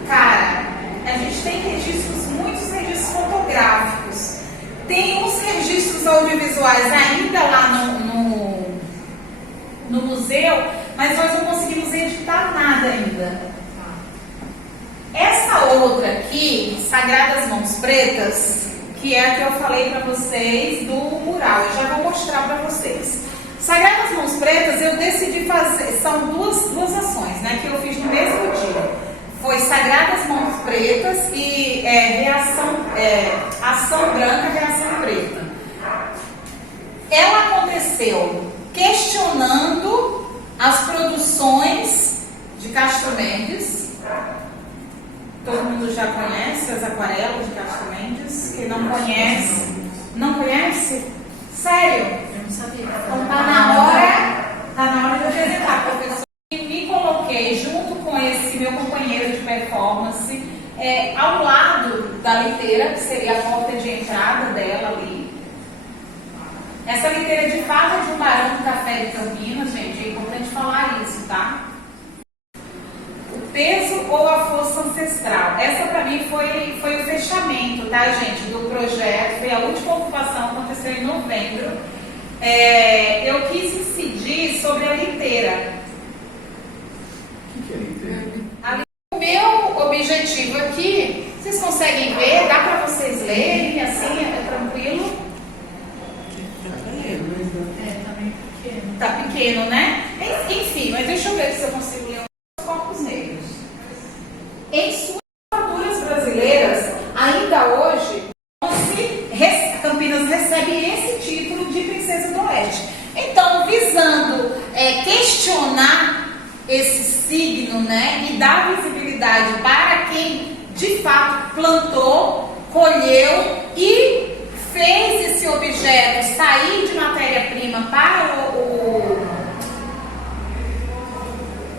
Cara, a gente tem registros, muitos registros fotográficos. Tem uns registros audiovisuais ainda lá no museu, mas nós não conseguimos editar nada ainda. Essa outra aqui, Sagradas Mãos Pretas, que é a que eu falei para vocês do mural, eu já vou mostrar para vocês. Sagradas Mãos Pretas eu decidi fazer, são duas ações, né, que eu fiz no mesmo dia. Foi Sagradas Mãos Pretas e Ação Branca, Reação Preta. Ela aconteceu questionando as produções de Castro Mendes. Todo mundo já conhece as aquarelas de Castro Mendes. Quem não conhece, não conhece? Sério? Eu não sabia. Então tá na hora de apresentar, professor. E me coloquei junto com esse meu companheiro de performance ao lado da liteira, que seria a porta de entrada dela ali. Essa liteira de fato de um barão do café de Campinas, gente, é importante falar isso, tá? O peso ou a força ancestral. Essa para mim foi o fechamento, tá, gente, do projeto. Foi a última ocupação, aconteceu em novembro. Eu quis incidir sobre a liteira. O que é liteira? O meu objetivo aqui, vocês conseguem ver? Dá para vocês lerem, assim, é tranquilo? Tá bem pequeno. Tá pequeno, né? Enfim, mas deixa eu ver se eu consigo ler os corpos negros. Em suas culturas brasileiras, ainda hoje, Campinas recebe esse título de Princesa do Oeste. Então, visando questionar esse signo, né, e dar visibilidade para quem de fato plantou, colheu e fez esse objeto sair de matéria-prima para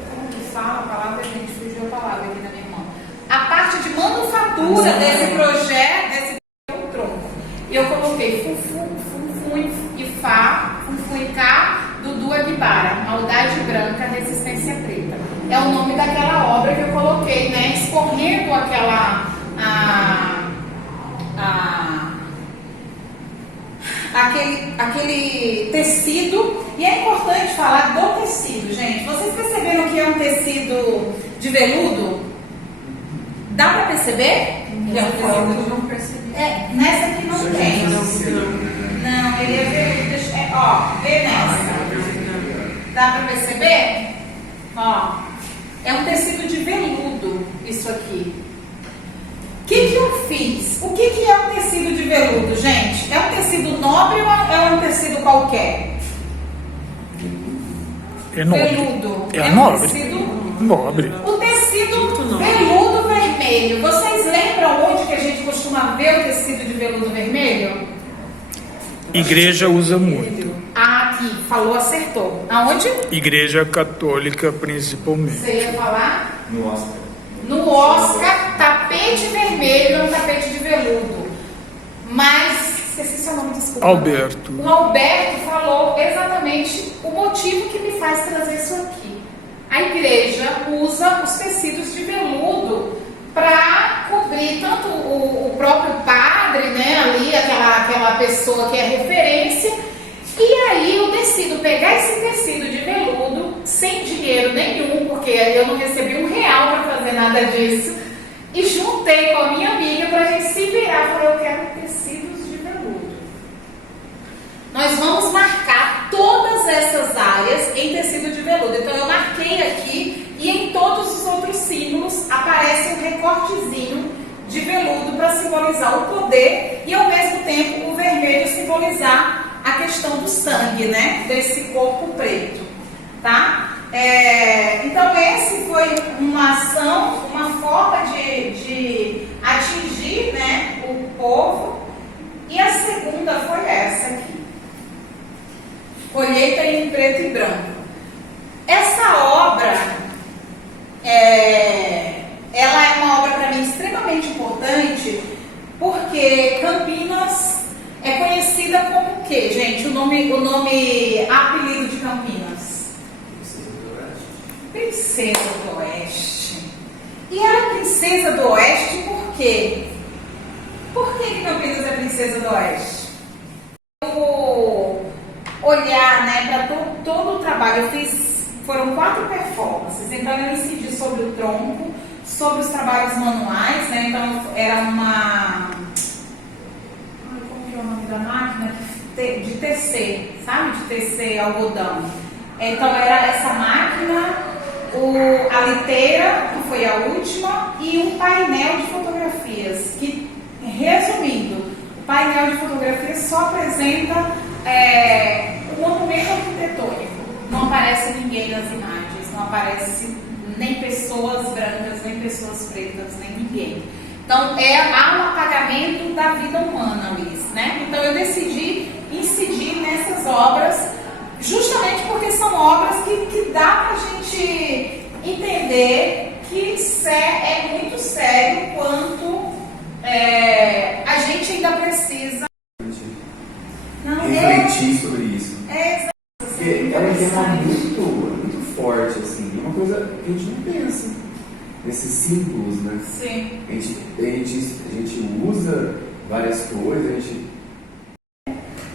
como que fala a palavra? Gente, fugiu a palavra aqui na minha mão. A parte de manufatura desse projeto, desse tronco. E eu coloquei Funfun e Fá, Funfun e Cá, Dudu Aguibara, Maldade Branca, Resistência Preta. É o nome daquela obra que eu coloquei, né? Escorrendo aquele tecido. E é importante falar do tecido, gente. Vocês perceberam que é um tecido de veludo? Dá pra perceber? Que é um tecido? Eu não percebi. Nessa aqui não tem. Não, ele é veludo. Ó, vê nessa. Dá pra perceber? Ó, é um tecido de veludo isso aqui. O que eu fiz? O que é um tecido de veludo, gente? É um tecido nobre ou é um tecido qualquer? É nobre. Veludo. É um nobre. tecido Nobre. O tecido veludo vermelho. Vocês lembram onde que a gente costuma ver o tecido de veludo vermelho? Igreja usa muito. Aqui, falou, acertou. Aonde? Igreja católica, principalmente. Você ia falar? No Oscar. No Oscar, tapete vermelho é um tapete de veludo. Mas, esqueci seu nome, desculpa. Alberto. O Alberto falou exatamente o motivo que me faz trazer isso aqui. A igreja usa os tecidos de veludo para cobrir tanto o próprio padre padre, né, ali, aquela pessoa que é referência, e aí eu decido pegar esse tecido de veludo, sem dinheiro nenhum, porque eu não recebi R$1 para fazer nada disso, e juntei com a minha amiga para a gente se virar. Falei, eu quero tecidos de veludo. Nós vamos marcar todas essas áreas em tecido de veludo. Então eu marquei aqui e em todos os outros símbolos aparece um recortezinho de veludo para simbolizar o poder e ao mesmo tempo o vermelho simbolizar a questão do sangue, né? Desse corpo preto, tá? Então esse foi uma ação, uma forma de atingir, né, o povo. E a segunda foi essa aqui. Colheita em preto e branco. Essa obra, ela é uma obra para mim extremamente importante, porque Campinas é conhecida como o quê, gente? O nome apelido de Campinas? Princesa do Oeste. E ela é Princesa do Oeste por quê? Por que Campinas é Princesa do Oeste? Olhar, né, para todo o trabalho, foram 4 performances, então eu incidi sobre o tronco, sobre os trabalhos manuais, né, então era como que é o nome da máquina? De tecer, sabe, de tecer algodão. Então era essa máquina, a liteira, que foi a última, e um painel de fotografias, que, resumindo, o painel de fotografias só apresenta o monumento arquitetônico. Não aparece ninguém nas imagens, não aparece nem pessoas brancas, nem pessoas pretas, nem ninguém. Então, há um apagamento da vida humana ali, né? Então, eu decidi incidir nessas obras, justamente porque são obras que dá pra gente entender que é muito sério quanto a gente ainda precisa refletir sobre isso. Porque é um tema muito forte, assim, uma coisa que a gente não pensa nesses símbolos, né? Sim. A gente usa várias coisas,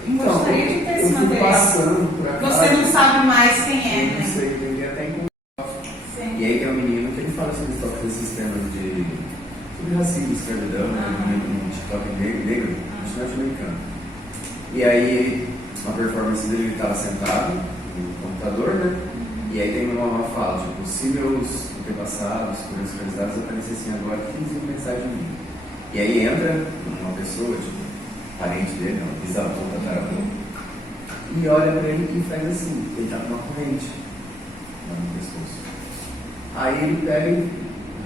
Então, gostaria de ter eu esse fui material. passando por aqui. Você não sabe mais quem é, Não né? sei, eu ia até encontrar. Sim. E aí tem um menino que ele fala sobre os sistemas sobre racismo, escravidão, né? No TikTok negro, norte-americano. E aí, uma performance dele, ele estava sentado no computador, né? E aí tem uma fala, tipo, se meus antepassados foram escravizados, aparecer assim agora, 15 mensagens de mim. E aí entra uma pessoa, tipo, parente dele, não, bisavô, tataravô, e olha pra ele e faz assim, ele tá com uma corrente lá no pescoço. Aí ele pega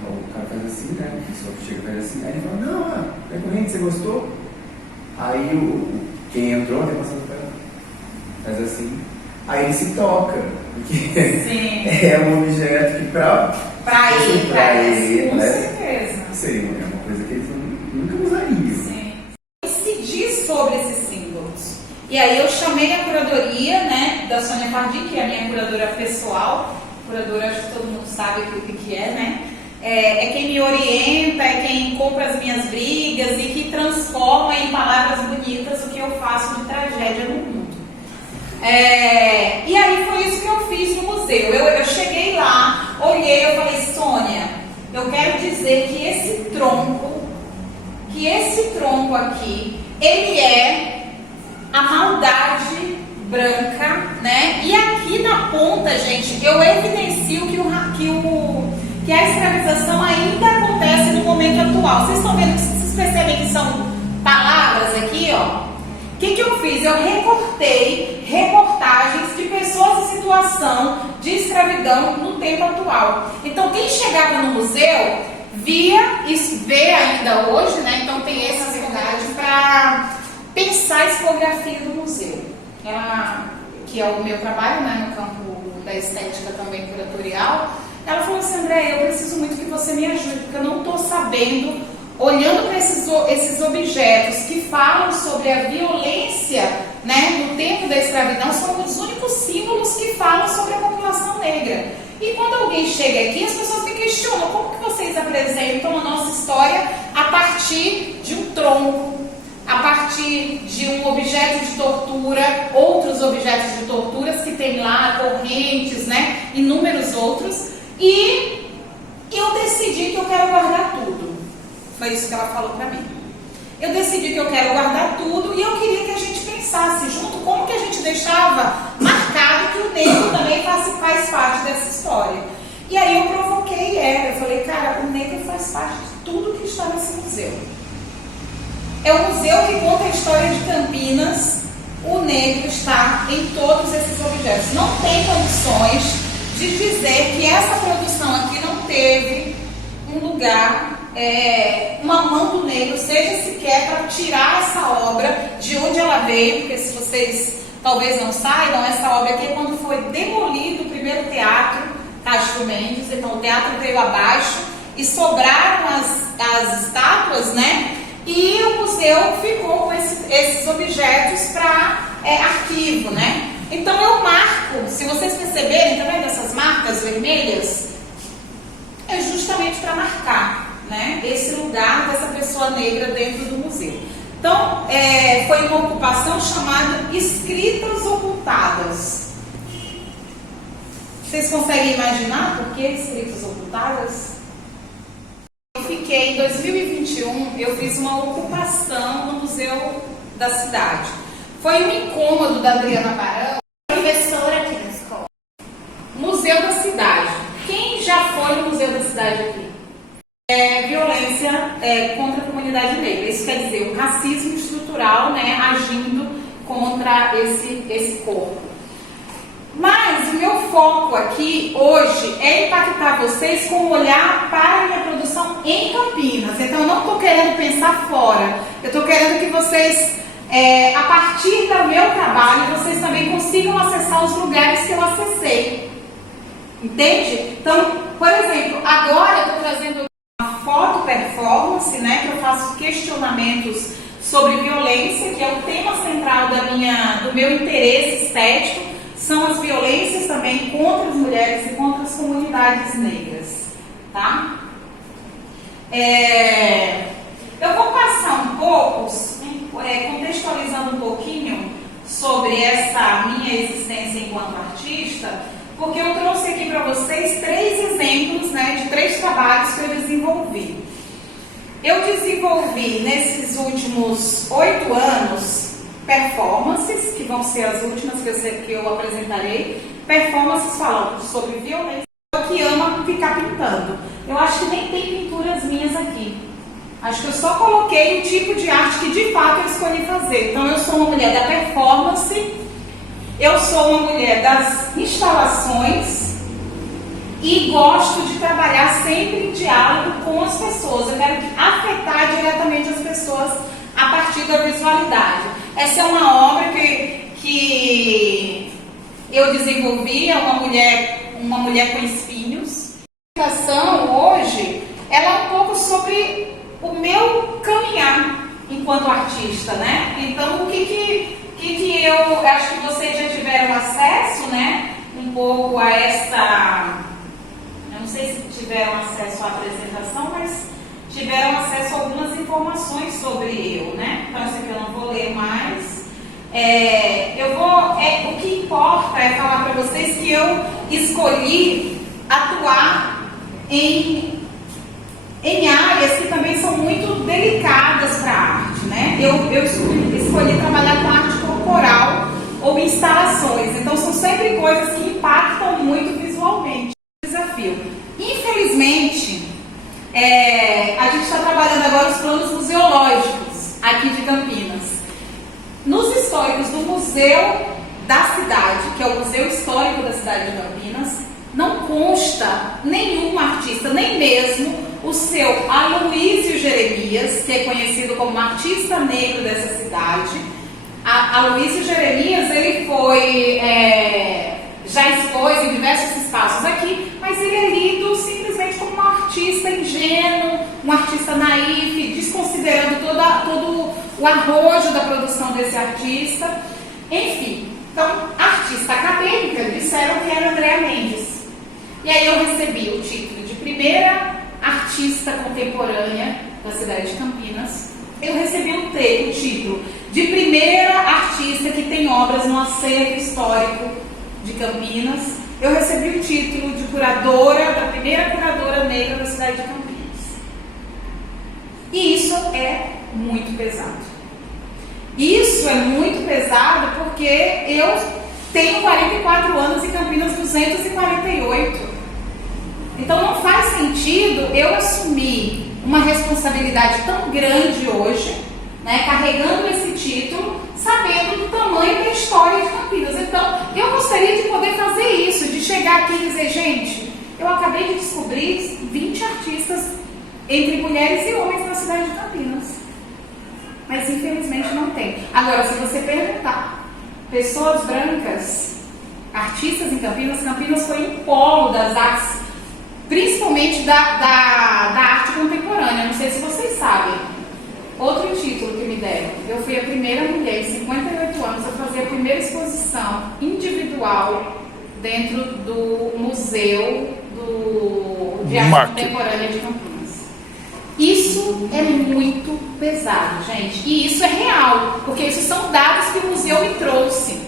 o cara faz assim, né? A pessoa chega e faz assim, aí ele fala, não, é corrente, você gostou? Aí quem entrou, né, faz assim, aí ele se toca, porque Sim. é um objeto que pra ele, com né, certeza. seria uma coisa que eles nunca usariam. Sim. Incidir sobre esses símbolos. E aí eu chamei a curadoria, né, da Sônia Pardim, que é a minha curadora pessoal. Curadora, acho que todo mundo sabe o que é, né? É quem me orienta, é quem compra as minhas brigas e que transforma em palavras bonitas o que eu faço de tragédia no mundo. E aí foi isso que eu fiz no museu. Eu cheguei lá, olhei, eu falei, Sônia, eu quero dizer que esse tronco aqui, ele é a maldade branca, né? E aqui na ponta, gente, eu evidencio que a escravização ainda acontece no momento atual. Vocês estão vendo, vocês percebem que são palavras aqui, ó? O que eu fiz? Eu recortei reportagens de pessoas em situação de escravidão no tempo atual. Então, quem chegava no museu via e vê ainda hoje, né? Então, tem essa habilidade para pensar a expografia do museu. Que é o meu trabalho, né, no campo da estética também curatorial. Ela falou assim, André, eu preciso muito que você me ajude, porque eu não estou sabendo, olhando para esses objetos que falam sobre a violência, né, no tempo da escravidão, são os únicos símbolos que falam sobre a população negra. E quando alguém chega aqui, as pessoas me questionam, como que vocês apresentam a nossa história a partir de um tronco? a partir de um objeto de tortura, outros objetos de torturas que tem lá, correntes, né? Inúmeros outros. E eu decidi que eu quero guardar tudo. Foi isso que ela falou para mim. Eu decidi que eu quero guardar tudo e eu queria que a gente pensasse junto como que a gente deixava marcado que o negro também faz parte dessa história. E aí eu provoquei ela, eu falei, cara, o negro faz parte de tudo que está nesse museu. É um museu que conta a história de Campinas, o negro está em todos esses objetos. Não tem condições de dizer que essa produção aqui não teve um lugar, uma mão do negro, seja sequer para tirar essa obra de onde ela veio, porque se vocês talvez não saibam, essa obra aqui é quando foi demolido o primeiro teatro, Castro Mendes, então o teatro veio abaixo e sobraram as estátuas, né? E o museu ficou com esses objetos para arquivo, né? Então eu marco, se vocês perceberem, tá vendo essas marcas vermelhas? É justamente para marcar, né, esse lugar dessa pessoa negra dentro do museu. Então, foi uma ocupação chamada Escritas Ocultadas. Vocês conseguem imaginar por que Escritas Ocultadas? Eu fiquei, em 2021, eu fiz uma ocupação no Museu da Cidade. Foi um incômodo da Adriana Barão, Professora aqui na escola. Museu da Cidade. Quem já foi no Museu da Cidade aqui? Violência contra a comunidade negra. Isso quer dizer, o racismo estrutural, né, agindo contra esse corpo. Mas o meu foco aqui hoje é impactar vocês com um olhar para a minha produção em Campinas. Então eu não estou querendo pensar fora. Eu estou querendo que vocês, a partir do meu trabalho, vocês também consigam acessar os lugares que eu acessei. Entende? Então, por exemplo, agora eu estou trazendo uma foto performance, né, que eu faço questionamentos sobre violência, que é o tema central do meu interesse estético. São as violências também contra as mulheres e contra as comunidades negras, tá? Eu vou passar um pouco, contextualizando um pouquinho sobre essa minha existência enquanto artista, porque eu trouxe aqui para vocês 3 exemplos, né, de 3 trabalhos que eu desenvolvi. Eu desenvolvi nesses últimos 8 anos performances, que vão ser as últimas que eu apresentarei, performances falando sobre violência, que ama ficar pintando. Eu acho que nem tem pinturas minhas aqui. Acho que eu só coloquei o tipo de arte que de fato eu escolhi fazer. Então eu sou uma mulher da performance, eu sou uma mulher das instalações e gosto de trabalhar sempre em diálogo com as pessoas. Eu quero afetar diretamente as pessoas a partir da visualidade. Essa é uma obra que eu desenvolvi, é uma mulher com espinhos. A apresentação hoje, ela é um pouco sobre o meu caminhar enquanto artista, né? Então, o que eu acho que vocês já tiveram acesso, né? Um pouco a essa... Eu não sei se tiveram acesso à apresentação, mas tiveram acesso a algumas informações sobre eu, né? Então, isso aqui eu não vou ler mais. O que importa é falar para vocês que eu escolhi atuar em áreas que também são muito delicadas para a arte, né? Eu escolhi trabalhar com arte corporal ou instalações. Então, são sempre coisas que impactam muito visualmente. Desafio. Infelizmente, a gente está trabalhando agora os planos museológicos aqui de Campinas. Nos históricos do Museu da Cidade, que é o Museu Histórico da Cidade de Campinas, não consta nenhum artista, nem mesmo o seu Aloysio Jeremias, que é conhecido como artista negro dessa cidade. Aloysio Jeremias, ele foi... já expôs em diversos espaços aqui, mas ele é lido simplesmente como um artista ingênuo, um artista naif, desconsiderando todo o arrojo da produção desse artista. Enfim, então, artista acadêmica, disseram que era Andréa Mendes. E aí eu recebi o título de primeira artista contemporânea da cidade de Campinas, eu recebi o título de primeira artista que tem obras no acervo histórico de Campinas. Eu recebi o título de curadora, da primeira curadora negra da cidade de Campinas. E isso é muito pesado. Isso é muito pesado porque eu tenho 44 anos e Campinas 248. Então não faz sentido eu assumir uma responsabilidade tão grande hoje, né, carregando esse título, sabendo do tamanho da história de Campinas. Então eu gostaria de poder fazer isso, de chegar aqui e dizer, gente, eu acabei de descobrir 20 artistas entre mulheres e homens na cidade de Campinas. Mas infelizmente não tem. Agora, se você perguntar, pessoas brancas, artistas em Campinas, Campinas foi um polo das artes, principalmente da arte contemporânea. Não sei se vocês sabem. Outro título que me deram, eu fui a primeira mulher em 58 anos a fazer a primeira exposição individual dentro do Museu de Arte Contemporânea de Campinas. Isso é muito pesado, gente. E isso é real, porque isso são dados que o museu me trouxe,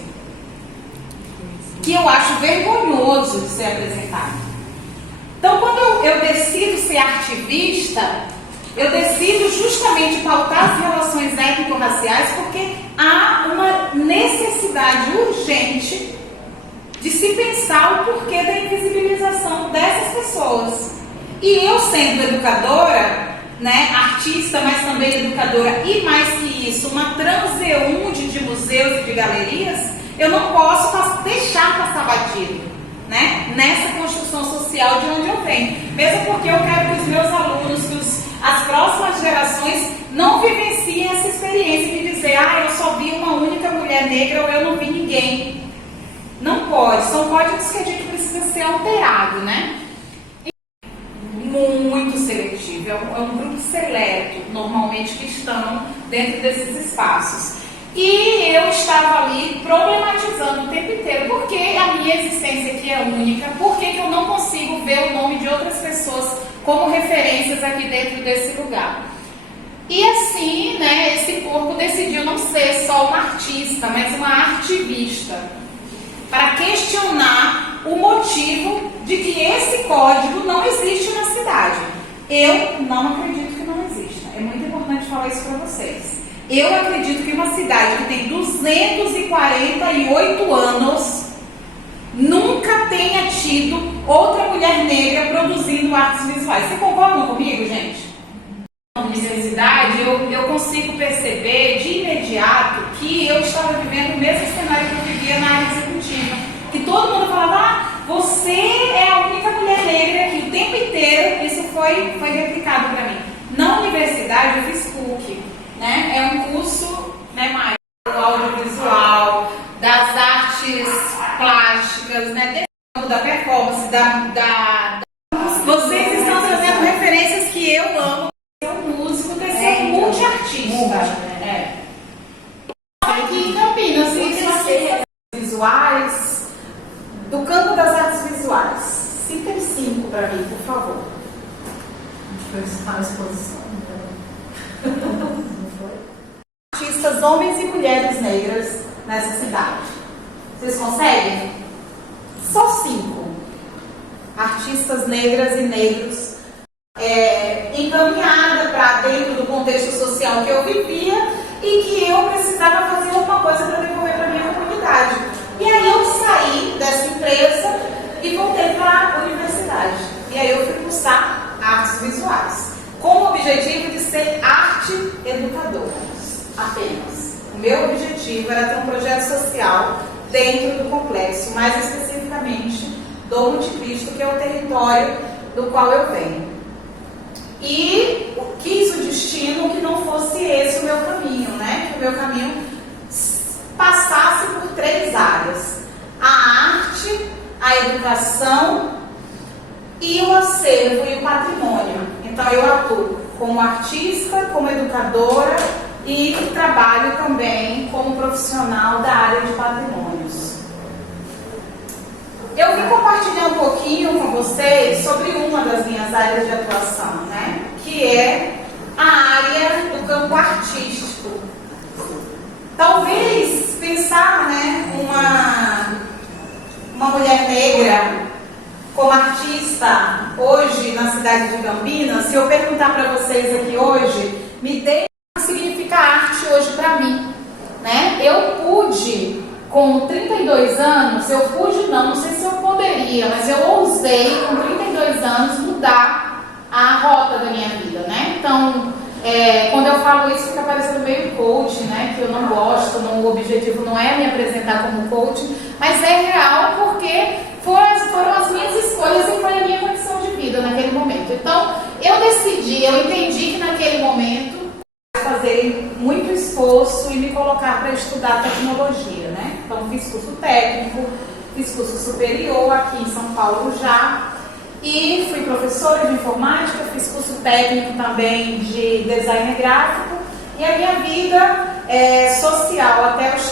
que eu acho vergonhoso de ser apresentado. Então, quando eu decido ser ativista, eu decido justamente pautar as relações étnico-raciais porque há uma necessidade urgente de se pensar o porquê da invisibilização dessas pessoas. E eu, sendo educadora, né, artista, mas também educadora, e mais que isso, uma transeunte de museus e de galerias, eu não posso deixar passar batido, né, nessa construção social de onde eu venho. Mesmo porque eu quero que os meus alunos, que as próximas gerações não vivenciem essa experiência de dizer, eu só vi uma única mulher negra ou eu não vi ninguém. Não pode, são códigos que a gente precisa ser alterado, né? Muito seletivo, é um grupo seleto, normalmente, que estão dentro desses espaços. E eu estava ali problematizando o tempo inteiro, porque a minha existência aqui é única, por que eu não consigo ver o nome de outras pessoas como referências aqui dentro desse lugar. E assim, né, esse corpo decidiu não ser só uma artista, mas uma artivista, para questionar o motivo de que esse código não existe na cidade. Eu não acredito que não exista. É muito importante falar isso para vocês. Eu acredito que uma cidade que tem 248 anos nunca tenha tido outra mulher negra produzindo artes visuais. Vocês concordam comigo, gente? Na universidade, eu consigo perceber de imediato que eu estava vivendo o mesmo cenário que eu vivia na área executiva. Que todo mundo falava, você é a única mulher negra aqui o tempo inteiro. Isso foi replicado para mim. Na universidade eu fiz PUC, né? É um curso, né, mais do audiovisual, das artes plásticas, né, da performance, Vocês estão trazendo referências que eu amo. Ser um músico, ter ser multiartista. Aqui em Campinas, artistas visuais, do campo das artes visuais. Citem 5 para mim, por favor. A gente foi citar a exposição. Artistas, homens e mulheres negras nessa cidade. Vocês conseguem? Só 5 artistas negras e negros encaminhada para dentro do contexto social que eu vivia e que eu precisava fazer alguma coisa para devolver para a minha comunidade. E aí eu saí dessa empresa e voltei para a universidade. E aí eu fui cursar artes visuais, com o objetivo de ser arte educadora, apenas. O meu objetivo era ter um projeto social dentro do complexo, mais especificamente do Monte Cristo, que é o território do qual eu venho. E quis o destino que não fosse esse o meu caminho, né? Que o meu caminho passasse por 3 áreas: a arte, a educação e o acervo e o patrimônio. Então eu atuo como artista, como educadora e trabalho também como profissional da área de patrimônios. Eu vim compartilhar um pouquinho com vocês sobre uma das minhas áreas de atuação, né? Que é a área do campo artístico. Talvez pensar, né, uma mulher negra como artista hoje na cidade de Campinas, se eu perguntar para vocês aqui hoje, me dê o que significa arte hoje para mim, né? Eu pude, com 32 anos, não sei se eu poderia, mas eu ousei, com 32 anos, mudar a rota da minha vida, né? Então, quando eu falo isso, fica parecendo meio coach, né? Que eu não gosto, o objetivo não é me apresentar como coach, mas é real porque foram as minhas escolhas e foi a minha condição de vida naquele momento. Então, eu entendi que naquele momento fazer muito esforço e me colocar para estudar tecnologia, né? Então, fiz curso técnico, fiz curso superior aqui em São Paulo já, e fui professora de informática, fiz curso técnico também de design gráfico, e a minha vida social até os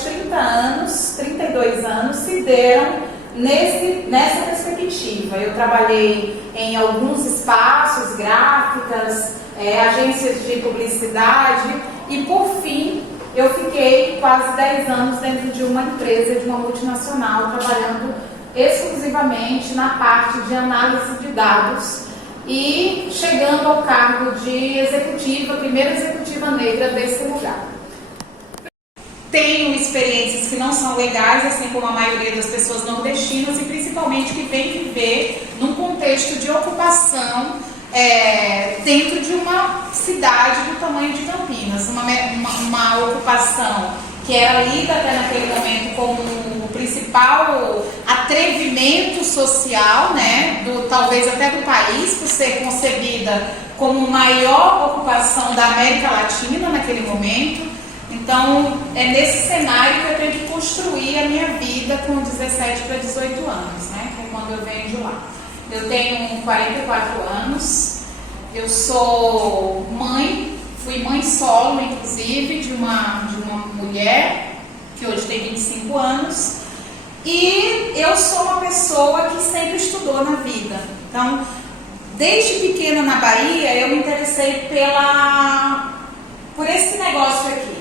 32 anos, se deram nessa perspectiva. Eu trabalhei em alguns espaços, gráficas, agências de publicidade, e por fim eu fiquei quase 10 anos dentro de uma empresa, de uma multinacional, trabalhando exclusivamente na parte de análise de dados e chegando ao cargo de executiva, primeira executiva negra desse lugar. Tenho experiências que não são legais, assim como a maioria das pessoas nordestinas, e principalmente que vem viver num contexto de ocupação dentro de uma cidade do tamanho de Campinas, uma ocupação que era lida até naquele momento como o principal atrevimento social, né, talvez até do país, por ser concebida como a maior ocupação da América Latina naquele momento. Então, é nesse cenário que eu tenho que construir a minha vida com 17 para 18 anos, né, que é quando eu venho de lá. Eu tenho 44 anos, eu sou mãe, fui mãe solo, inclusive, de uma mulher que hoje tem 25 anos, e eu sou uma pessoa que sempre estudou na vida. Então, desde pequena na Bahia, eu me interessei por esse negócio aqui.